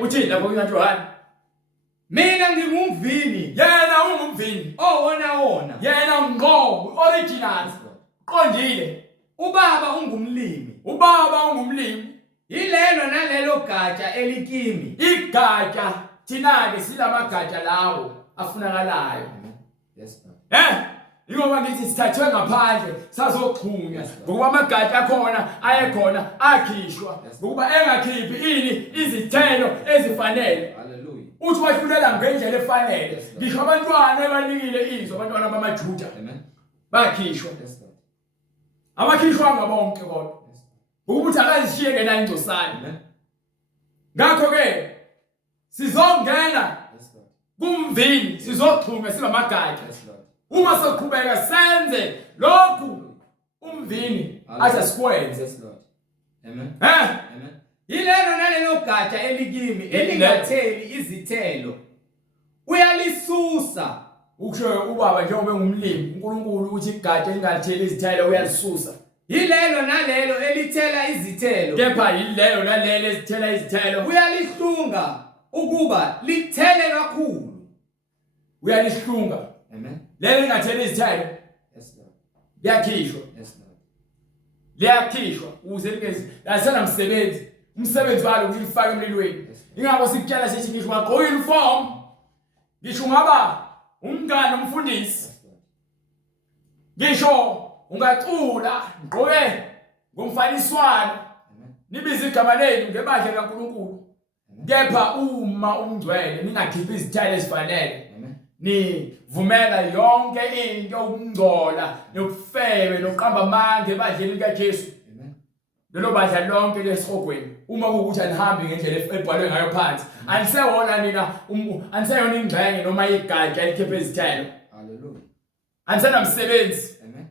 Uthini lapho kuNaJohane? Mina ngingumvini Yena ungumvini. owona, Yena ngqo, original. Yes, Lord. Qondile. ubaba ungumlimi, Ubaba ungumlimi. yilelo nalelo gatsha elikimi. Igatsha thina ke silamagatsha lawo afunakalayo. Amen. Yes, Lord. Ingoba ngithi sithathwe ngaphandle sazoxhunywa ngokuba amagatsha akhona ayekhona akhishwa ngokuba engakhiphi ini izithelo ezifanele. Hallelujah. uthi wahlulela ngendlela efanele. Yes, Lord. Ngisho abantwana ebanikile izwi abantwana bamaJuda Amen. bakhishwa. Yes, Lord. Abakhishwanga bonke kodwa. Yes, Ukuthi akazishiye ngenani ingcosana. Amen. Ngakho ke sizongena Yes, Lord. kumvini sizoxhunga sibamagatsha. Yes, Lord. Uma soqhubeka senze lokhu umvini athi asikwenze. Yes, Lord. Amen. Amen. Yilelo nalelo gatsha elikimi elingatheli izithelo uyalisusa. Ukusho ubaba njengoba engumlimi uNkulunkulu uthi igatsha lingatheli izithelo uyalisusa. Yilelo nalelo elithela izithelo Kepha yilelo nalelo ezithela izithelo uyalihlunga ukuba lithele kakhulu. uyalihlunga. Amen. Lelo lingatheli izithelo Yes, Lord. liyakhishwa. Yes, Lord. Liyakhishwa ukuze ligezi lasena umsebenzi walo ukuthi lifake emlilweni. Ingakho sikutshela sithi ngisho ungagqoka uniform ngisho ungaba umngane umfundisi Yes, Lord. ngisho ungacula ngqoke ngomfaniswano Amen. nibiza igama lenu ngebandla likaNkulunkulu. Kepha uma ungcwele ningakhiphi izithelo ezifanele Amen. nivumela yonke into ukungcola nokufebe nokuqamba amanga ebandleni likaJesu. Amen. Lelo badla lonke lesihogweni uma ukuthi anihambi ngendlela ebhalwe ngayo phansi anisewona nina aniseyona ingxenye noma igatsha elikhiphe izithelo Hallelujah. anisena msebenzi. Amen.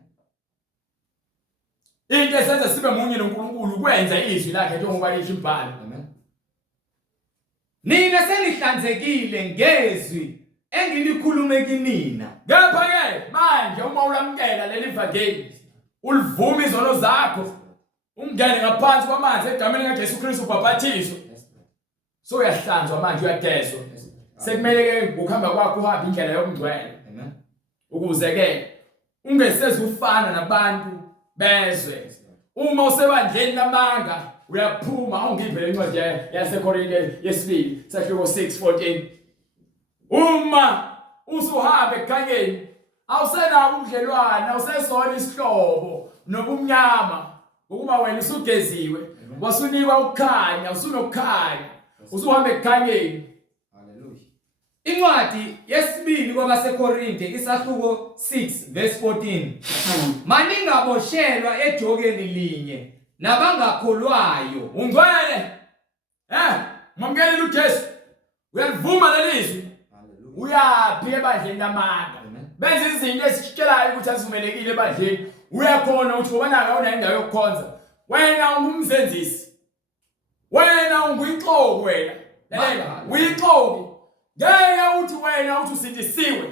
Into esenza sibe munye noNkulunkulu kwenza izwi lakhe njengoba lisho imbhalo. Amen. Nina selihlanzekile ngezwi engilikhulume kinina. Kepha ke manje uma ulamkela leli vangeli ulivuma izono zakho ungene ngaphansi kwamanzi egameni likaJesu Kristu ubhaphathiso Yes, Lord. so uyahlanzwa manje uyagezwa. Yes, Lord. Sekumele ke ukuhamba kwakho uhambe indlela yokungcwele Amen. ukuze ke ungeseze ufana nabantu bezwe. Yes, Lord. Uma usebandleni lamanga uyaphuma awungiphe lencwadi yaseKorinte yesibili sahluko 6:14. Uma usuhamba ekhanyeni awusenabo ubudlelwane awusesona isihlobo nobumnyama ukuba wena usugeziwe wasunikwa ukukhanya usunokukhanya usuhamba ekhanyeni. Hallelujah. Incwadi yesibili kwabaseKorinte isahluko 6:14. Maningaboshelwa ejokeni linye nabangakholwayo. Ungcwele mamukele uJesu uyalivuma lelizwi Hallelujah. uyaphi ebandleni lamanga Amen. benza izinto ezitshelayo ukuthi azivumelekile ebandleni uyakhona ukuthi ubona ngawona indawo yokukhonza wena ungumzenzisi wena unguyixoki wena lalela uyixoki ngeke uthi wena uthi usindisiwe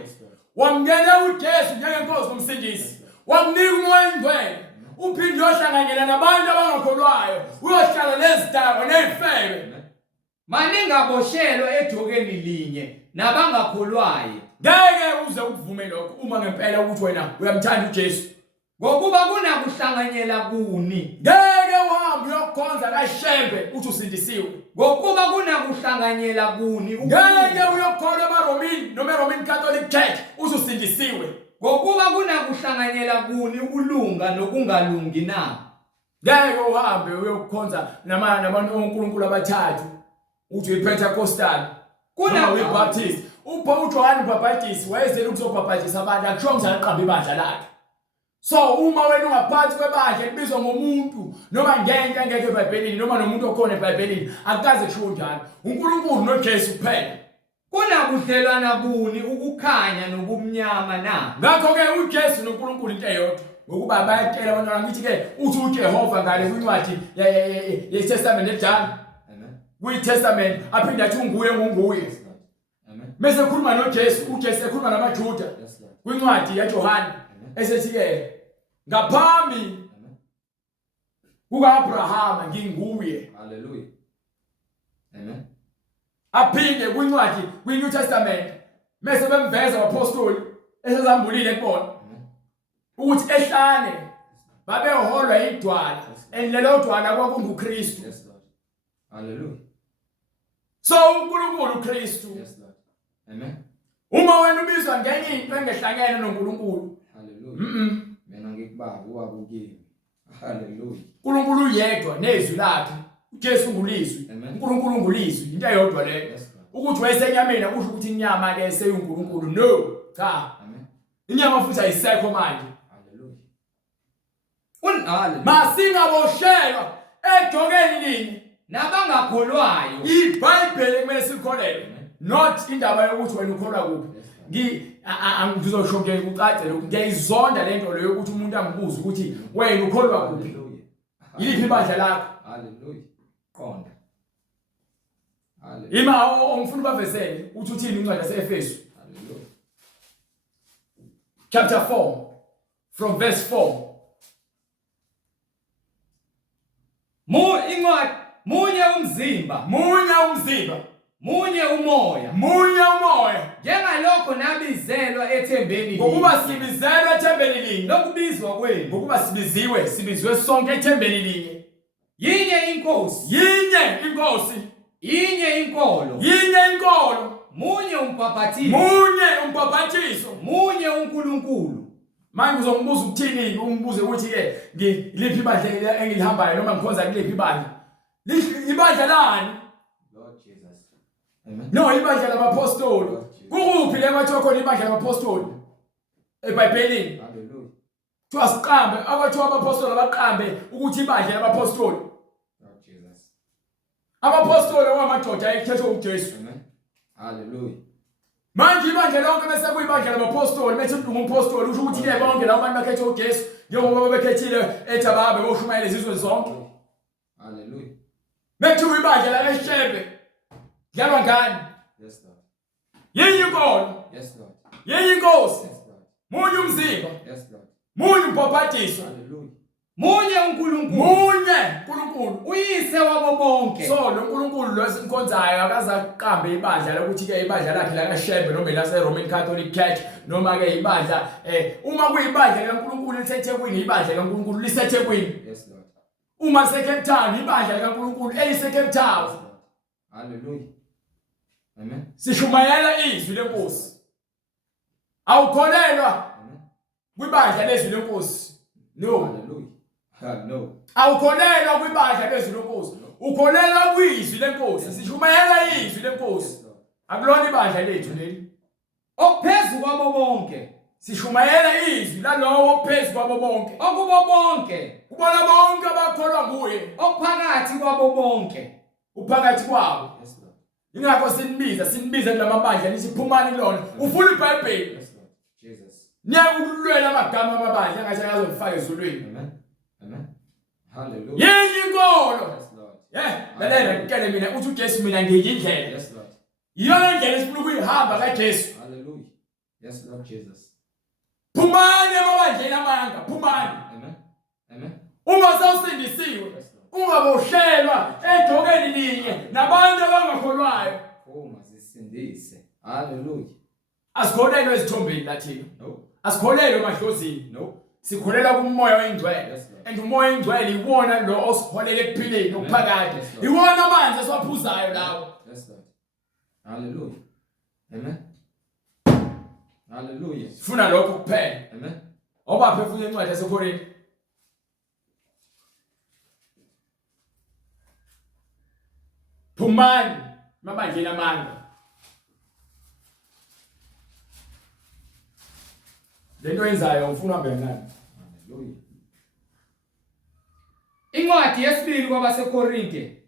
wamngena uJesu njengenkosi nomsindisi wamnika umoya oyingcwele uphinde uyohlanganyela nabantu abangakholwayo uyohlala nezidakwa nezifebe. Maningaboshelwa ejokeni linye nabangakholwayo. Ngeke uze ukuvume lokho uma ngempela ukuthi wena uyamthanda uJesu. Ngokuba kunakuhlanganyela kuni. Ngeke uhambe uyokhonza kaShembe uthi usindisiwe. Ngokuba kunakuhlanganyela kuni. Ngeke uyokholwa eBaromini noma eRoman Catholic Church uthi usindisiwe. Ngokuba kunakuhlanganyela kuni ukulunga nokungalungi na. Ngeke uhambe uyokhonza nabantu boNkulunkulu abathathu uthi uyiPentecostal kuna uyiBaptist. uJohn uBhaptist wayezele ukuzobhaphathisa abantu akusho ngizaqamba ibandla lakhe. So uma wena ungaphansi kwebandla libizwa ngomuntu noma ngento engekho eBhayibhelini noma nomuntu okhona eBhayibhelini akukaze kusho njalo uNkulunkulu noJesu kuphela. Kunakudlelwana buni ukukhanya nobumnyama na. Ngakho ke uJesu noNkulunkulu into eyodwa ngokuba bayatshela abantwana ngithi ke uthi uJehova ngale kwincwadi yeTestament eJana. Amen. KwiTestament aphinde athi unguye ngunguye. Yes, Lord. Amen. Mase ekhuluma noJesu uJesu ekhuluma namaJuda Yes, Lord. kwincwadi yaJohane esethi ke ngaphambi Amen. kukaAbrahama nginguye. Hallelujah. Amen. Aphinde kwincwadi kwiNew Testament mase bemveza abapostoli esezambulile kubona Amen. ukuthi ehlane babeholwa idwala lelo dwala kwakunguKristu. Yes, Lord. Hallelujah. So uNkulunkulu uKristu. Yes, Lord. Amen. Uma wena ubizwa ngenye into engehlangene noNkulunkulu. Hallelujah. Mina ngikubaba uwabukile. Hallelujah. uNkulunkulu yedwa nezwi lakhe. uJesu ngulizwi. Amen. uNkulunkulu ngulizwi into eyodwa leyo. Yes, Lord. ukuthi wayesenyameni akusho ukuthi inyama ke seyinkulunkulu. No, cha. Amen. Inyama futhi ayisekho manje. Hallelujah. Masingaboshelwa ejokeni linye Nabangakholwayo. iBhayibheli kumele sikholelwe. Not indaba yokuthi wena ukholwa kuphi. Ngizosho ke ucace lokhu ngiyayizonda lento leyo ukuthi umuntu angibuze ukuthi wena ukholwa kuphi. Yiliphi ibandla lakho? Hallelujah. Qonda. Ima ongifuna bavesele uthi uthini incwadi yaseEfesu. Hallelujah. Chapter 4 from verse 4. Munye umzimba, munye umoya. Njengalokho nabizelwa ethembeni. Ngokuba sibizelwe ethembeni linye. Lokubizwa kwenu. Ngokuba sibizwe sonke ethembeni linye. Yinye inkosi. Yinye inkolo. Munye umpaphathiso. Munye uNkulunkulu. Manje uzongibuza ukuthini ungibuze ukuthi ke ngiliphi ibandla engilihambayo noma ngikhonza kuliphi ibandla. Ibandla lani? Lord Jesus. Amen. No, ibandla labapostoli. Kuphi le kwathiwa khona ibandla labapostoli? eBhayibhelini. Hallelujah. Kuthiwa siqambe, akwathiwa abapostoli abaqambe ukuthi ibandla labapostoli. Lord Jesus. Abapostoli wamadoda ayethethwe uJesu. Amen. Hallelujah. Manje ibandla lonke bese kuyibandla labapostoli, bethi umuntu umpostoli usho ukuthi ke bonke labo bantu bakhethwe uJesu, njengoba bekhethile ethi ababe boshumayela izizwe zonke. Hallelujah. Bethi uyibandla lakeShebe. Yalwa ngani? Yes, Lord. Yinye inkolo. Yes, Lord. Yinye inkosi. Yes, Lord. Munye umzimba. Yes, Lord. Munye umpaphathiso. Hallelujah. Munye uNkulunkulu. Munye uNkulunkulu. Uyise wabo bonke. So lo uNkulunkulu lo esinkonzayo akaza kuqambe ibandla lokuthi ke ibandla lakhe lakaShebe noma lase Roman Catholic Church noma ke ibandla uma kuyibandla kaNkulunkulu liseThekwini ibandla kaNkulunkulu liseThekwini. Yes, Lord. Uma seCape Town ibandla kaNkulunkulu eliseCape Town. Hallelujah. Amen. Sishumayela izwi lenkosi. Awukholelwa Amen. kwibandla lezwi lenkosi. No. Hallelujah. No. Awukholelwa kwibandla lezwi lenkosi. Ukholelwa kwizwi lenkosi. Sishumayela izwi lenkosi. Akulona ibandla lethu leli. Okuphezulu kwabo bonke. Sishumayela izwi lalowo ophezulu kwabo bonke. Okubo bonke. Kubona bonke abakholwa kuye. Okuphakathi kwabo bonke. Uphakathi kwabo. Yes, Lord. Ingakho sinbiza kulamabandla lithi phumani lona. Ufuna iBhayibheli. Yes, Lord. Jesus. Nyaka ukulwela amagama amabandla engathi akazofaka ezulwini. Amen. Amen. Hallelujah. Yinye inkolo. Yes, Lord. Lalela ngitshele mina uthi uJesu mina ngiyindlela. Yes, Lord. Iyona indlela esifuna ukuyihamba kaJesu. Hallelujah. Yes, Lord Jesus. Phumani emabandleni amanga, phumani. Amen. Amen. Uma sawusindisiwe, ungaboshelwa ejokeni linye nabantu abangakholwayo. Masisindise. Hallelujah. Asikholelwe ezithombeni lathina. No. Asikholelwe emadlozini. No. Sikholelwa kumoya oyingcwele. Yes, Lord. And umoya oyingcwele iwona lo osikholela ekuphileni okuphakade. Yes, Lord. Iwona amanzi esiwaphuzayo lawo. Yes, Lord. Hallelujah. Amen. Hallelujah. Sifuna lokho kuphela. Amen. Obaphe futhi incwadi yaseKorinte. Phumani mabandleni amanga. Lento yenzayo ufuna uhambe ngani? Hallelujah. Incwadi yesibili kwabaseKorinte.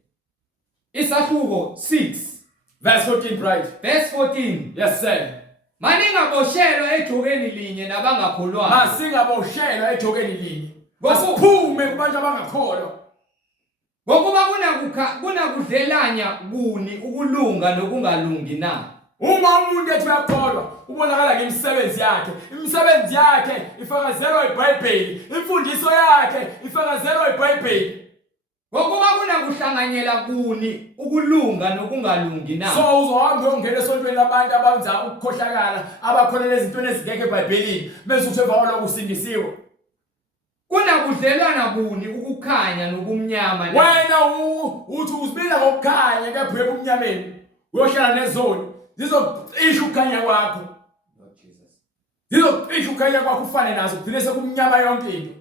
Isahluko 6 Verse 14 right. verse 14. Yes sir. Maningaboshelwa ejokeni linye nabangakholwayo. Masingaboshelwa ejokeni linye. Basiphume kubantu abangakholwa. Ngokuba kunakudlelanya kuni ukulunga nokungalungi na. Uma umuntu ethi uyakholwa ubonakala ngemisebenzi yakhe. Imisebenzi yakhe ifakazelwa eBhayibhelini. Imfundiso yakhe ifakazelwa eBhayibhelini. Ngokuba kunakuhlanganyela kuni ukulunga nokungalungi na. So uzohamba ungena esontweni labantu abenza ukukhohlakala abakholela ezintweni ezingekho eBhayibhelini bese uthemba lokho usindisiwe. Kunakudlelana kuni ukukhanya nobumnyama. Wena uthi uzibila ngokukhanya kepha ebumnyameni. Uyohlala nezoni. Zizocisha ukukhanya kwakho. Lord Jesus. Zizocisha ukukhanya kwakho ufane nazo kugcine sekumnyama yonke into.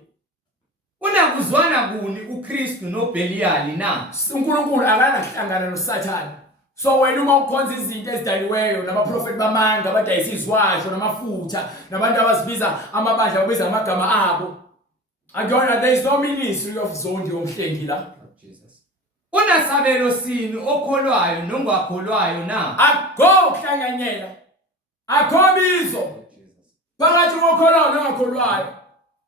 Kunakuzwana kuni uKristu noBeliyali na. uNkulunkulu akanahlangana noSathane. So wena uma ukhonza izinto ezidaliweyo nabaprofeti bamanga abadayisa izwasho namafutha nabantu abazibiza amabandla babiza amagama abo, akuyona, there is no ministry of zondi yomhlengi la. Lord Jesus. Unasabelo sini okholwayo nongakholwayo na? Akho ukuhlanganyela, akho bizo Lord Jesus. phakathi kokholwayo nongakholwayo.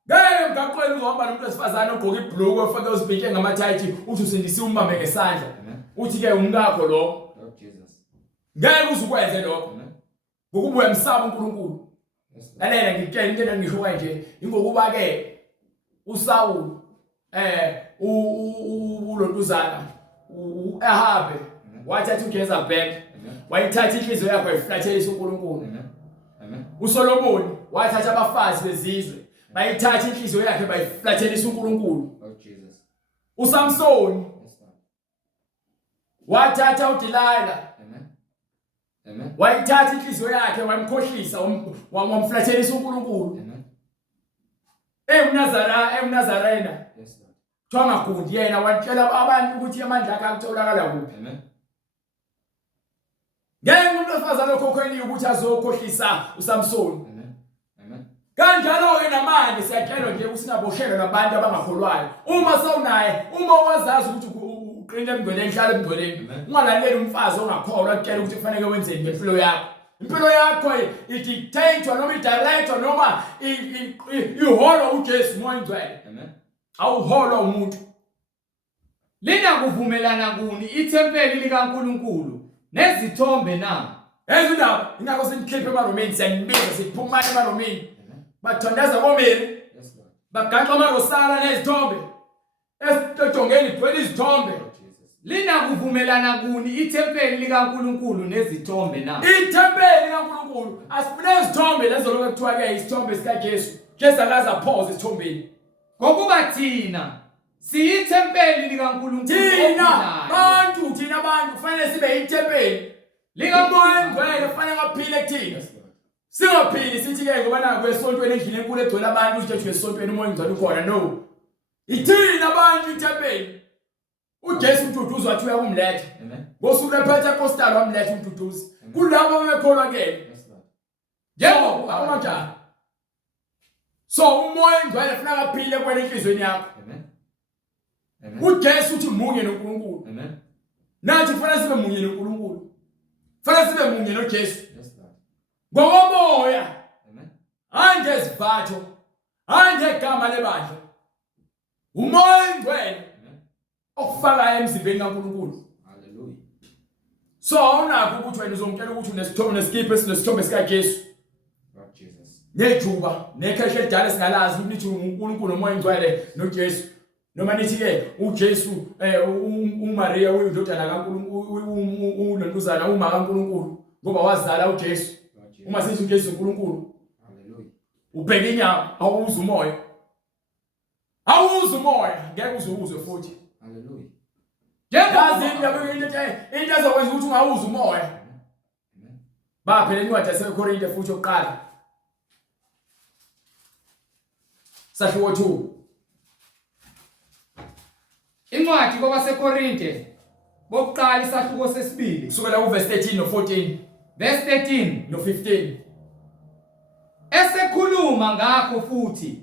Ngeke mgaqweni uzohamba nomuntu wesifazane ogqoke ibhloko ofake uzibheke ngamathayithi uthi usindisiwe umbambe ngesandla. Amen. Uthi ke umkakho lo. Lord Jesus. Ngeke uzukwenze lokho. Amen. Ngokuba uyamsaba uNkulunkulu. Yes, Lord. Lalela ngikutshela into engisho kanje ingokuba ke uSawuli ulontuzana uAhabe wathatha uJezebel wayithatha inhliziyo yakhe wayiflathelisa uNkulunkulu. Amen. Amen. uSolomoni wathatha abafazi bezizwe bayithatha inhliziyo yakhe bayiflathelisa uNkulunkulu. Lord Jesus. uSamsoni Yes, Lord. wathatha uDelilah Amen. Amen. wayithatha inhliziyo yakhe wayimkhohlisa wamflathelisa uNkulunkulu. Amen. uNazarena Yes, Lord. kuthiwa ngagundi yena watshela abantu ukuthi amandla akhe akutholakala kuphi. Amen. Ngeke umuntu ofazana okhokhweliwe ukuthi azokhohlisa uSamsoni. Amen. Amen. Kanjalo ke namanje siyatshelwa nje usingaboshela nabantu abangakholwayo. Uma sawunaye, uma wazazi ukuthi uqine emngcweleni hlala emngcweleni, ungalaleli umfazi ongakholwa akutshela ukuthi kufanele wenzeni ngempilo yakho. Impilo yakho idictatewa noma idirectwa noma iholwa uJesu moya ingcwele. Amen. Awuholwa umuntu. Lina kuvumelana kuni ithempeli likaNkulunkulu nezithombe na? Ezindaba ingakho senikhiphe emaromeni siyanibika siphuma emaromeni. Amen. Bathondaza komeri, Yes, Lord. bagaxa amarosala nezithombe. Esitojongeni igcwele izithombe. Lord Jesus. Lina kuvumelana kuni ithempeli likaNkulunkulu nezithombe na? Ithempeli kaNkulunkulu asifune izithombe lezo lokho kuthiwa ke isithombe sika Jesu. Jesu akaza pause isithombeni. Ngokuba thina siyithempeli likaNkulunkulu Thina bantu kufanele sibe ithempeli likamoya engcwele kufanele aphile kuthina. Yes, Lord. Singaphili sithi ke ngoba naku esontweni endlini enkulu egcwele abantu uJesu esontweni umoya engcwele ukhona. No. Ithina abantu ithempeli. uJesu umduduzi wathi uyakumletha. Amen. Ngosuku lePentecost wamletha umduduzi. Kulabo abekholwa ke. Yes, Lord. Yebo, akunjalo. So umoya engcwele kufanele aphile kwena enhlizweni yakho. Amen. Amen. uJesu uthi munye noNkulunkulu. Amen. Nathi kufanele sibe munye noNkulunkulu. Kufanele sibe munye noJesu. Yes, Lord. Ngokomoya, Amen. angeziphatho, angegama lebandla. Umoya engcwele Amen. okufaka emzimbeni kaNkulunkulu. Hallelujah. So awunakho ukuthi wena uzongitshela ukuthi unesithombe nesikipho esinesithombe sika Jesu. Lord Jesus. Nejuba, nekhehla edala singalazi ukuthi uNkulunkulu nomoya engcwele noJesu. Noma nithi ke uJesu uMaria uyindodana kaNkulunkulu unontuzana uma kaNkulunkulu ngoba wazala uJesu. Lord Jesus. Uma sithi uJesu uNkulunkulu Hallelujah. ubheka inyama awuza umoya. Awuza umoya ngeke uzuzwe futhi. Hallelujah. Yazi into ezokwenza ukuthi ungawuza umoya. Amen. Baphela incwadi yaseKorinte futhi oqala. Sahluko 2. Incwadi kwabaseKorinte bokuqala isahluko sesibili Kusukela kuverse 13 no14 verse 13 no15. esekhuluma ngakho futhi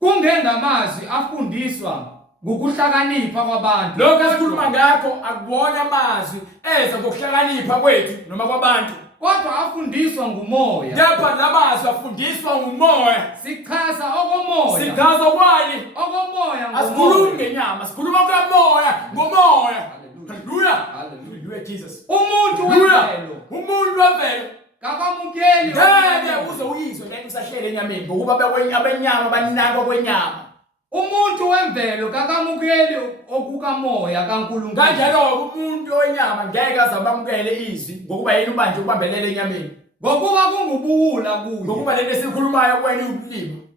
kungengamazwi afundiswa ngokuhlakanipha kwabantu. Lokho esikhuluma ngakho akubona amazwi eza ngokuhlakanipha kwethu noma kwabantu. Kodwa afundiswa ngumoya. Kepha lamazwi afundiswa ngumoya. Sichaza okomoya. Sichaza kwani? Okomoya Asikhulumi ngomoya. ngenyama, sikhuluma ngomoya, ngomoya. Hallelujah. Hallelujah. Hallelujah Jesus. Umuntu Hallelujah. wemvelo Umuntu wemvelo kakamukeli ngeke uze uyizwe lento usahlele enyameni ngokuba abenyama banakwa kwenyama. umuntu wemvelo kakamukeli okukamoya kaNkulunkulu. Kanjalo umuntu wenyama ngeke azabamukele izwi ngokuba yena ubanje ubambelele enyameni. Ngokuba kungubuwula kuye. Ngokuba lento esikhulumayo kwena ubulimi.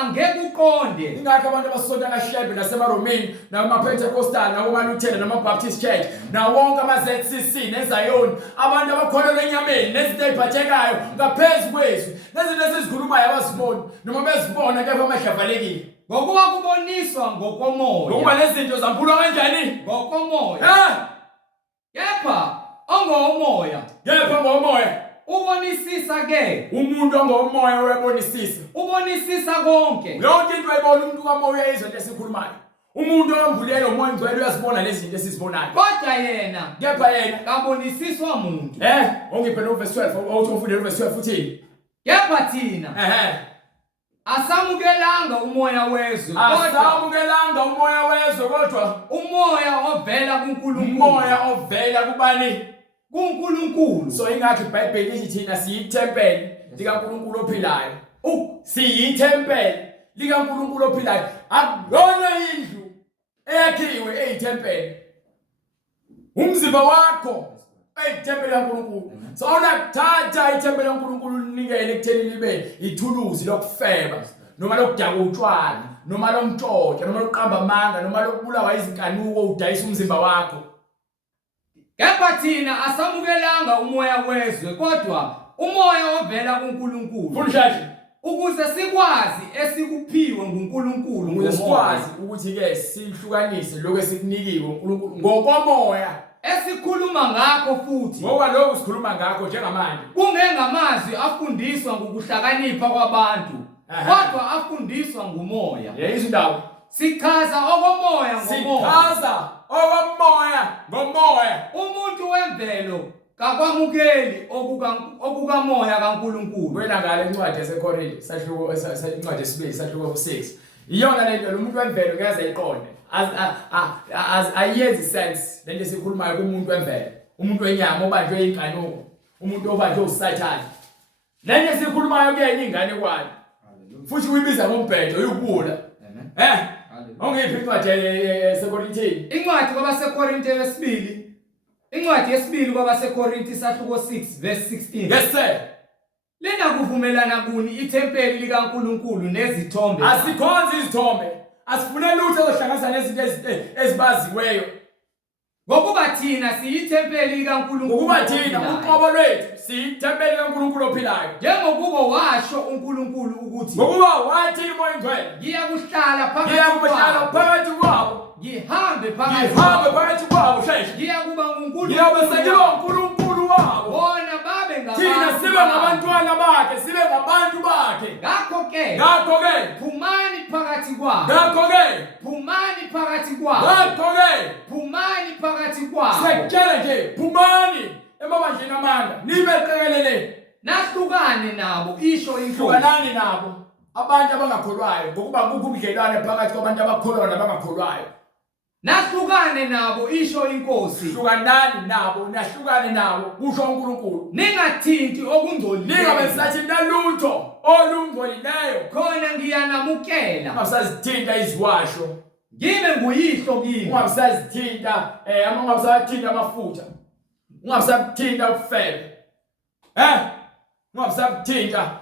Angeke siqonde ingakho abantu abasonta kaShebe nasemaromeni namaPentecostal nakomaLuthela namaBaptist Church nawonke ama-ZCC neZion abantu abakholelwa enyameni nezinto eziphathekayo ngaphezulu kwethu nezinto esizikhulumayo abaziboni noma bezibona kepha amahlavalekile ngokuba kuboniswa ngokomoya ngokuba lezinto zampulwa kanjani ngokomoya kepha ongomoya ubonisisa ke umuntu ongomoya uyabonisisa ubonisisa konke yonke into ayibona umuntu kamoya izinto esikhulumayo umuntu omvulele umoya ngcwele uyasibona lezi zinto esizibonayo kodwa yena kepha yena kabonisiswa umuntu ongiphe no verse 12 awuthi ufundele verse 12 futhi kepha thina asamukelanga umoya wezwe kodwa umoya ovela kuNkulunkulu umoya ovela kubani kuNkulunkulu so ingakho iBhayibheli lithi thina siyithempeli likaNkulunkulu ophilayo siyithempeli likaNkulunkulu ophilayo akuyona indlu eyakhiwe eyithempeli umzimba wakho eyithempeli kaNkulunkulu so awunakuthatha ithempeli kaNkulunkulu linikele ekutheni libe ithuluzi lokufeba noma lokudaka utshwala noma lomtshotha noma lokuqamba amanga noma lokubulawa izinkanuko udayisa umzimba wakho kepha thina asamukelanga umoya wezwe kodwa umoya ovela kuNkulunkulu funishashi ukuze sikwazi esikuphiwe nguNkulunkulu ukuze sikwazi ukuthi ke sihlukanise lokho esikunikiwe uNkulunkulu ngokomoya esikhuluma ngakho futhi ngoba lokho sikhuluma ngakho njengamanje kungengamazwi afundiswa ngokuhlakanipha kwabantu kodwa afundiswa ngumoya yeyizindawo sichaza okomoya ngomoya umuntu wemvelo kakwamukeli okukamoya kaNkulunkulu wena ngale incwadi yaseKorinte sahluko incwadi yesibili sahluko 6 iyona lento lo muntu wemvelo ngeze ayiqonde ayenzi sense lento esikhulumayo kumuntu wemvelo umuntu wenyama obanjwe inkanuko umuntu obanjwe usathane lento esikhulumayo kuyena ingane kwayo futhi uyibiza ngombhedo uyubula ongiphi incwadi yaseKorinte incwadi kwabaseKorinte yesibili incwadi yesibili kwabaseKorinte sahluko 6 verse 16 yes sir lena kuvumelana kuni ithempeli likaNkulunkulu nezithombe asikhonzi izithombe asifune lutho ezohlanganisa nezinto ezibaziweyo ngokuba thina siyithempeli likaNkulunkulu ngokuba thina uqobo lwethu siyithempeli likaNkulunkulu ophilayo njengokuba washo uNkulunkulu ukuthi ngokuba wathi imoya engcwele ngiyakuhlala phakathi kwabo ngihambe phakathi kwabo sheshe ngiyakuba uNkulunkulu wabo bona babe ngabantu thina sibe ngabantwana bakhe sibe ngabantu bakhe ngakho ke phumani phakathi kwabo sekutshela nje phumani emabandleni amanga nibe qekelele nahlukane nabo isho inkosi hlukanani nabo abantu abangakholwayo ngokuba kubudlelwane phakathi kwabantu abakholwayo nabangakholwayo nahlukane nabo isho inkosi nahlukane nabo kusho uNkulunkulu ningathinti okungcolile ningabe sathi nalutho olungcolileyo khona ngiyanamukela ungasazithinta iziwasho ngibe nguyihlo kini ungasazithinta ungasazithinta amafutha ungasazithinta ukufela ungasazithinta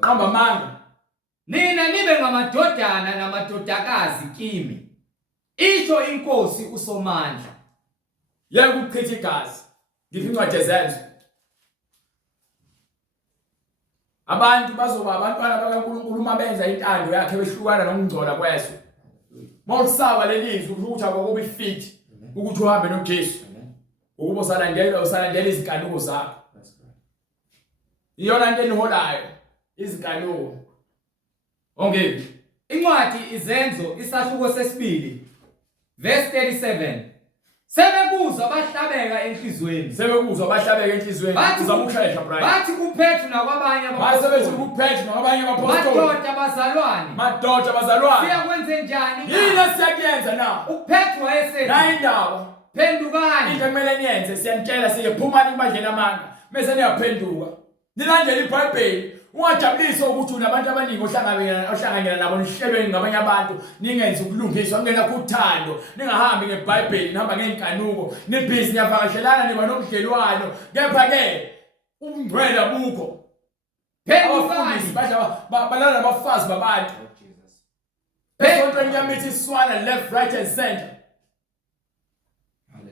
qamba amanga nina nibe ngamadodana namadodakazi kimi isho inkosi uSomandla yeke ukuchitha igazi ngiphi incwadi yezenzo abantu bazoba abantwana bakaNkulunkulu uma benza intando yakhe behlukana nokungcola kwezwe mawusaba lelizwi ukuthi akukuba ifit ukuthi uhambe noJesu ukuba usalandela izinkanuko zakho iyona into eniholayo izinkanuko ongephi incwadi izenzo isahluko sesibili verse 37 sebekuzwa bahlabeka enhlizweni uzamushesha Brian bathi kuPetru nakwabanye madoda bazalwane siyakwenze njani yini siyakuyenza na uPetru wayesethi nayi indaba phendukani into ekumele niyenze siyamtshela siyephumani kubandleni amanga bese niyaphenduka nilandele iBhayibheli ungajabulisa ukuthi unabantu abaningi ohlanganyela nabo nihlebeni ngabanye abantu ningenzi ukulungiswa ngena kuthando ningahambi ngeBhayibheli nihamba ngeenkanuko nibhizi niyavakashelana niba nobudlelwano kepha ke ubungcwele bukho phendukani balala nabafazi babantu esontweni yamithi iswana left right and center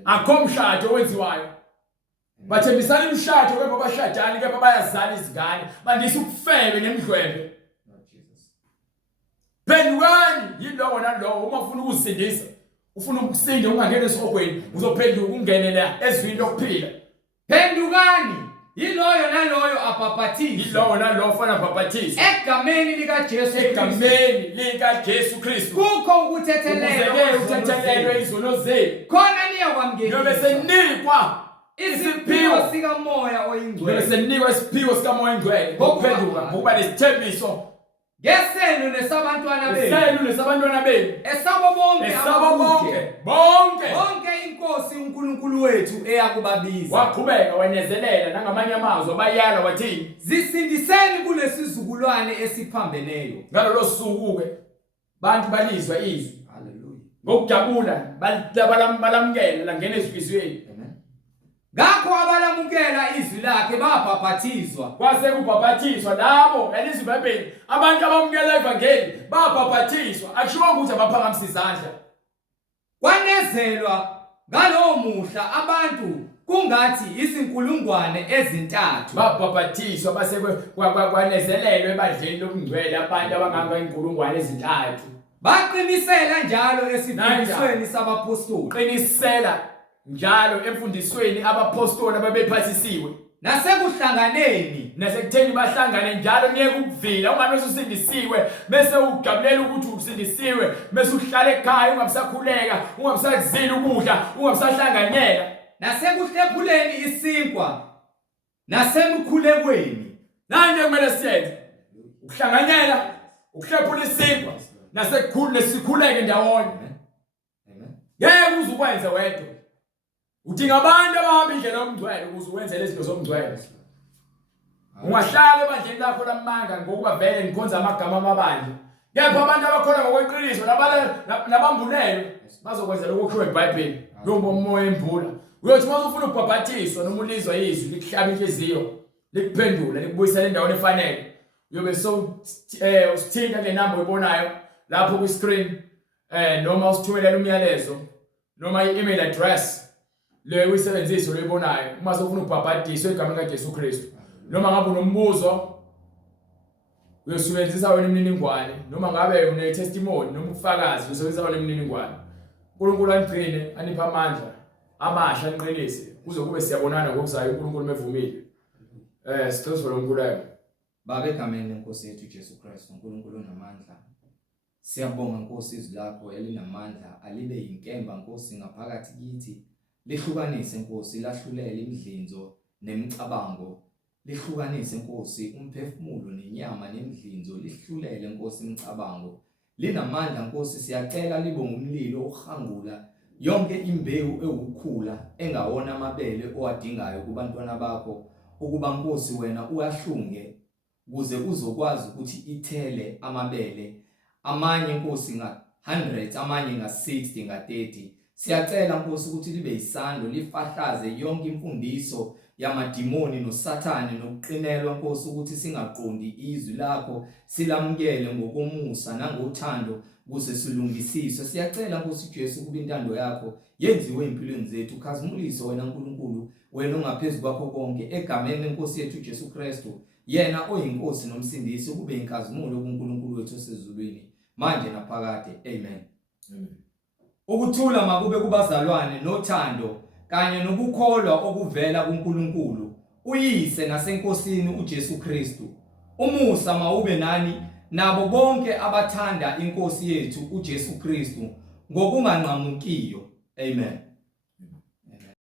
akho mshado owenziwayo bathembisana imshado kepha bashadani kepha bayazala izingane bandisa ukufebe nemidlwembe phendukani yilowo nalowo uma ufuna ukuzisindisa ufuna ukusinda ungangena esogweni uzophenduka ungene la ezwini lokuphila phendukani yiloyo naloyo abhabhathizwe yilowo nalowo ufana bhabhathizwe egameni likaJesu egameni likaJesu Kristu kukho ukuthethelelwa izono zenu khona niyakwamukela yobe senikwa isiphiwo sikamoya oyingcwele yobe senikwa isiphiwo sikamoya oyingcwele ngokuphenduka ngokuba nesithembiso ngesenu nesabantwana benu esabo bonke inkosi uNkulunkulu wethu eyakubabiza waqhubeka wanezelela nangamanye amazwi abayala wathi zisindiseni kulesizukulwane esiphambeneyo ngalolo suku ke bantu balizwa izwi haleluya ngokujabula balamukela langena ezifisweni ngakho abalamukela izwi lakhe babhabhathizwa kwase kubhabhathizwa labo elizwi iBhayibheli abantu abamukela ivangeli babhabhathizwa akushiwo ukuthi abaphakamisa izandla kwanezelwa ngalowo muhla abantu kungathi izinkulungwane ezintathu babhabhathizwa base kwanezelelwe ebandleni lobungcwele abantu abanganga inkulungwane ezintathu baqinisela njalo esifundisweni sabapostoli qinisela njalo emfundisweni abapostoli ababephathisiwe nasekuhlanganeni nasekutheni bahlangane njalo niye ukuvila ungane usindisiwe bese ujabulela ukuthi usindisiwe bese uhlala ekhaya ungabisakhuleka ungabisakuzila ukudla ungabisahlanganyela nasekuhlephuleni isinkwa nasemkhulekweni nanje kumele siyenze ukuhlanganyela ukuhlephula isinkwa nesikhuleke ndawonye yeke uzukwenza wedwa udinga abantu abahamba indlela yomngcwele ukuze wenze lezi zinto zomngcwele ungahlala ebandleni lakho lamanga ngokuba vele ngikhonza amagama amabandla kepha abantu abakhona ngokweqiniso nabambulelo bazokwenza lokho kushiwo eBhayibheli noma umoya emvula uyothi uma ufuna ukubhabhathiswa noma ulizwa izwi likuhlaba inhliziyo likuphendula likubuyisela endaweni efanele uyobe usithinta kule namba oyibonayo lapho ku screen noma usithumelela umyalezo noma i-email address le uyisebenzise loyibonayo uma sofuna ukubhabhatiswa egameni likaJesu Kristu noma ngabe unombuzo uyosebenzisa wena imininingwane noma ngabe une testimony noma ubufakazi uyosebenzisa wena imininingwane uNkulunkulu anigcine anipha amandla amasha aniqinise kuze kube siyabonana ngokuzayo uNkulunkulu mevumile sicela lo nkuleko baba egameni lenkosi yethu Jesu Kristu uNkulunkulu onamandla siyabonga Nkosi izwi lakho elinamandla alibe yinkemba Nkosi ngaphakathi kithi lihlukanise Nkosi lahlulele imidlinzo nemicabango lihlukanise Nkosi umphefumulo nenyama nemidlinzo lihlulele Nkosi imicabango linamandla Nkosi siyacela libe ngumlilo ohangula yonke imbewu ewukhula engawona amabele owadingayo kubantwana bakho ukuba Nkosi wena uyahlunge kuze uzokwazi ukuthi ithele amabele amanye Nkosi nga100 amanye nga60 nga30 siyacela Nkosi ukuthi libe isando lifahlaze yonke imfundiso yamadimoni noSathane nokuqinelwa Nkosi ukuthi singaqondi izwi lakho silamukele ngokomusa nangothando kuze silungisiswe siyacela Nkosi Jesu kuba intando yakho yenziwe empilweni zethu khazimulise wena uNkulunkulu wena ongaphezulu kwakho konke egameni lenkosi yethu Jesu Kristu yena oyinkosi nomsindisi kube inkazimulo kuNkulunkulu wethu osezulwini manje naphakade amen ukuthula makube kubazalwane nothando kanye nokukholwa okuvela kuNkulunkulu uyise nasenkosini uJesu Kristu umusa mawube nani nabo bonke abathanda inkosi yethu uJesu Kristu ngokunganqamukiyo amen